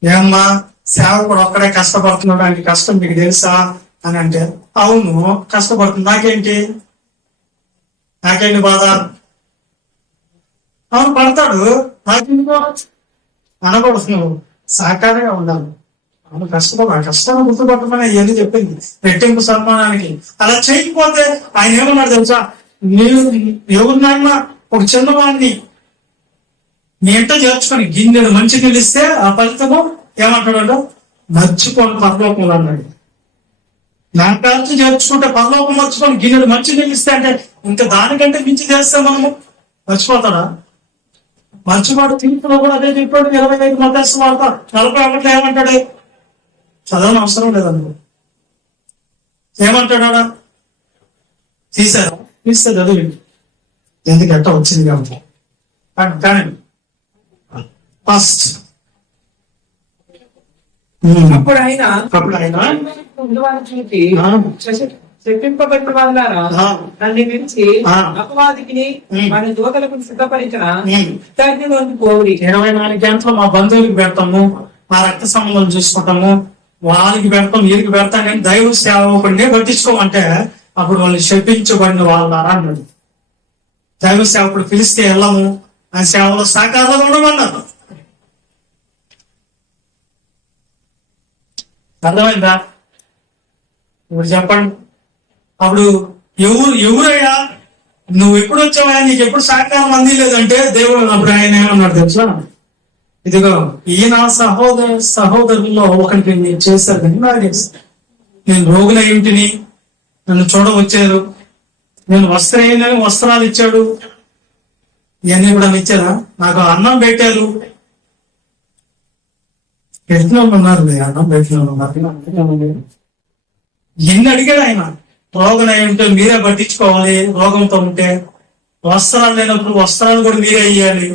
ఏమన్నా సేవకుడు ఒక్కడే కష్టపడుతున్నాడు, అంటే కష్టం మీకు తెలుసా అని అంటే, అవును కష్టపడుతుంది, నాకేంటి బాధ, అవును పడతాడు, నాకేంటి అనకూడదు. నువ్వు సహకారంగా ఉండాలి. అవును కష్టాన్ని గుర్తుపట్టమని ఇవన్నీ చెప్పింది రెట్టింపు సన్మానానికి. అలా చేయకపోతే ఆయన ఏమన్నాడు తెలుసా, నీవు ఎవరినైనా ఒక చిన్నవాడిని నీ ఇంట చేర్చుకొని గిన్నెడు మంచి నిలిస్తే ఆ ఫలితము ఏమంటాడు, మర్చిపోండి పరలోకంలో అన్నాడు. నా ఖర్చు చేర్చుకుంటే పరలోకం మర్చిపోండి గిన్నెడు మంచి నిలిస్తే అంటే ఇంకా దానికంటే మించి చేస్తే మనము మర్చిపోతాడా? మర్చిపోడు. తీర్పులో కూడా అదే చెప్పాడు. 25 మధ్యస్థ వార్త 41 ఏమంటాడు, చదవని అవసరం లేదనుకో. ఏమంటాడా, తీస్తే చదివి ఎందుకంటే వచ్చింది కాబట్టి. కానీ ఫస్ట్ అప్పుడు ఆయన చెప్పింపబడిన వాళ్ళారా నన్ను పిలిచి అపవాదికి మన దూతలకు సిద్ధపరిచిన విద్యార్థిలోకి పోయి 24 గంటలు మా బంధువులకు పెడతాము, మా రక్త సంబంధం చూసుకుంటాము, వాళ్ళకి పెడతాం, వీరికి పెడతాం, కానీ దైవ సేవకుడినే పట్టించుకోమంటే అప్పుడు వాళ్ళు శపించబడిన వాళ్ళారా అన్నాడు. దైవ సేవకుడు పిలిస్తే వెళ్ళము, ఆ సేవలో సహకారంలో ఉండమన్నారు. అర్థమైందా? ఇప్పుడు చెప్పండి, అప్పుడు ఎవరయ్యా నువ్వు ఎప్పుడు వచ్చావా, నీకు ఎప్పుడు సహకారం అందిలేదంటే దేవుడు అప్పుడు ఆయన ఏమన్నాడు తెలుసా, ఇదిగో ఈయన సహోదరుల్లో ఒకరికి నేను చేశారు కానీ నాకు తెలుసు. నేను రోగుల ఇంటిని నన్ను చూడవచ్చారు, నేను వస్త్రాలు ఇచ్చాడు, ఇవన్నీ కూడా ఇచ్చారా, నాకు అన్నం పెట్టారు, పెట్టిన ఉన్నారు, అన్నం పెట్టిన ఉన్నారు. ఎన్ని అడిగాడు ఆయన. రోగం అయి ఉంటే మీరే పట్టించుకోవాలి, రోగంతో ఉంటే వస్త్రాలు లేనప్పుడు వస్త్రాలు కూడా మీరే ఇయ్యాలి.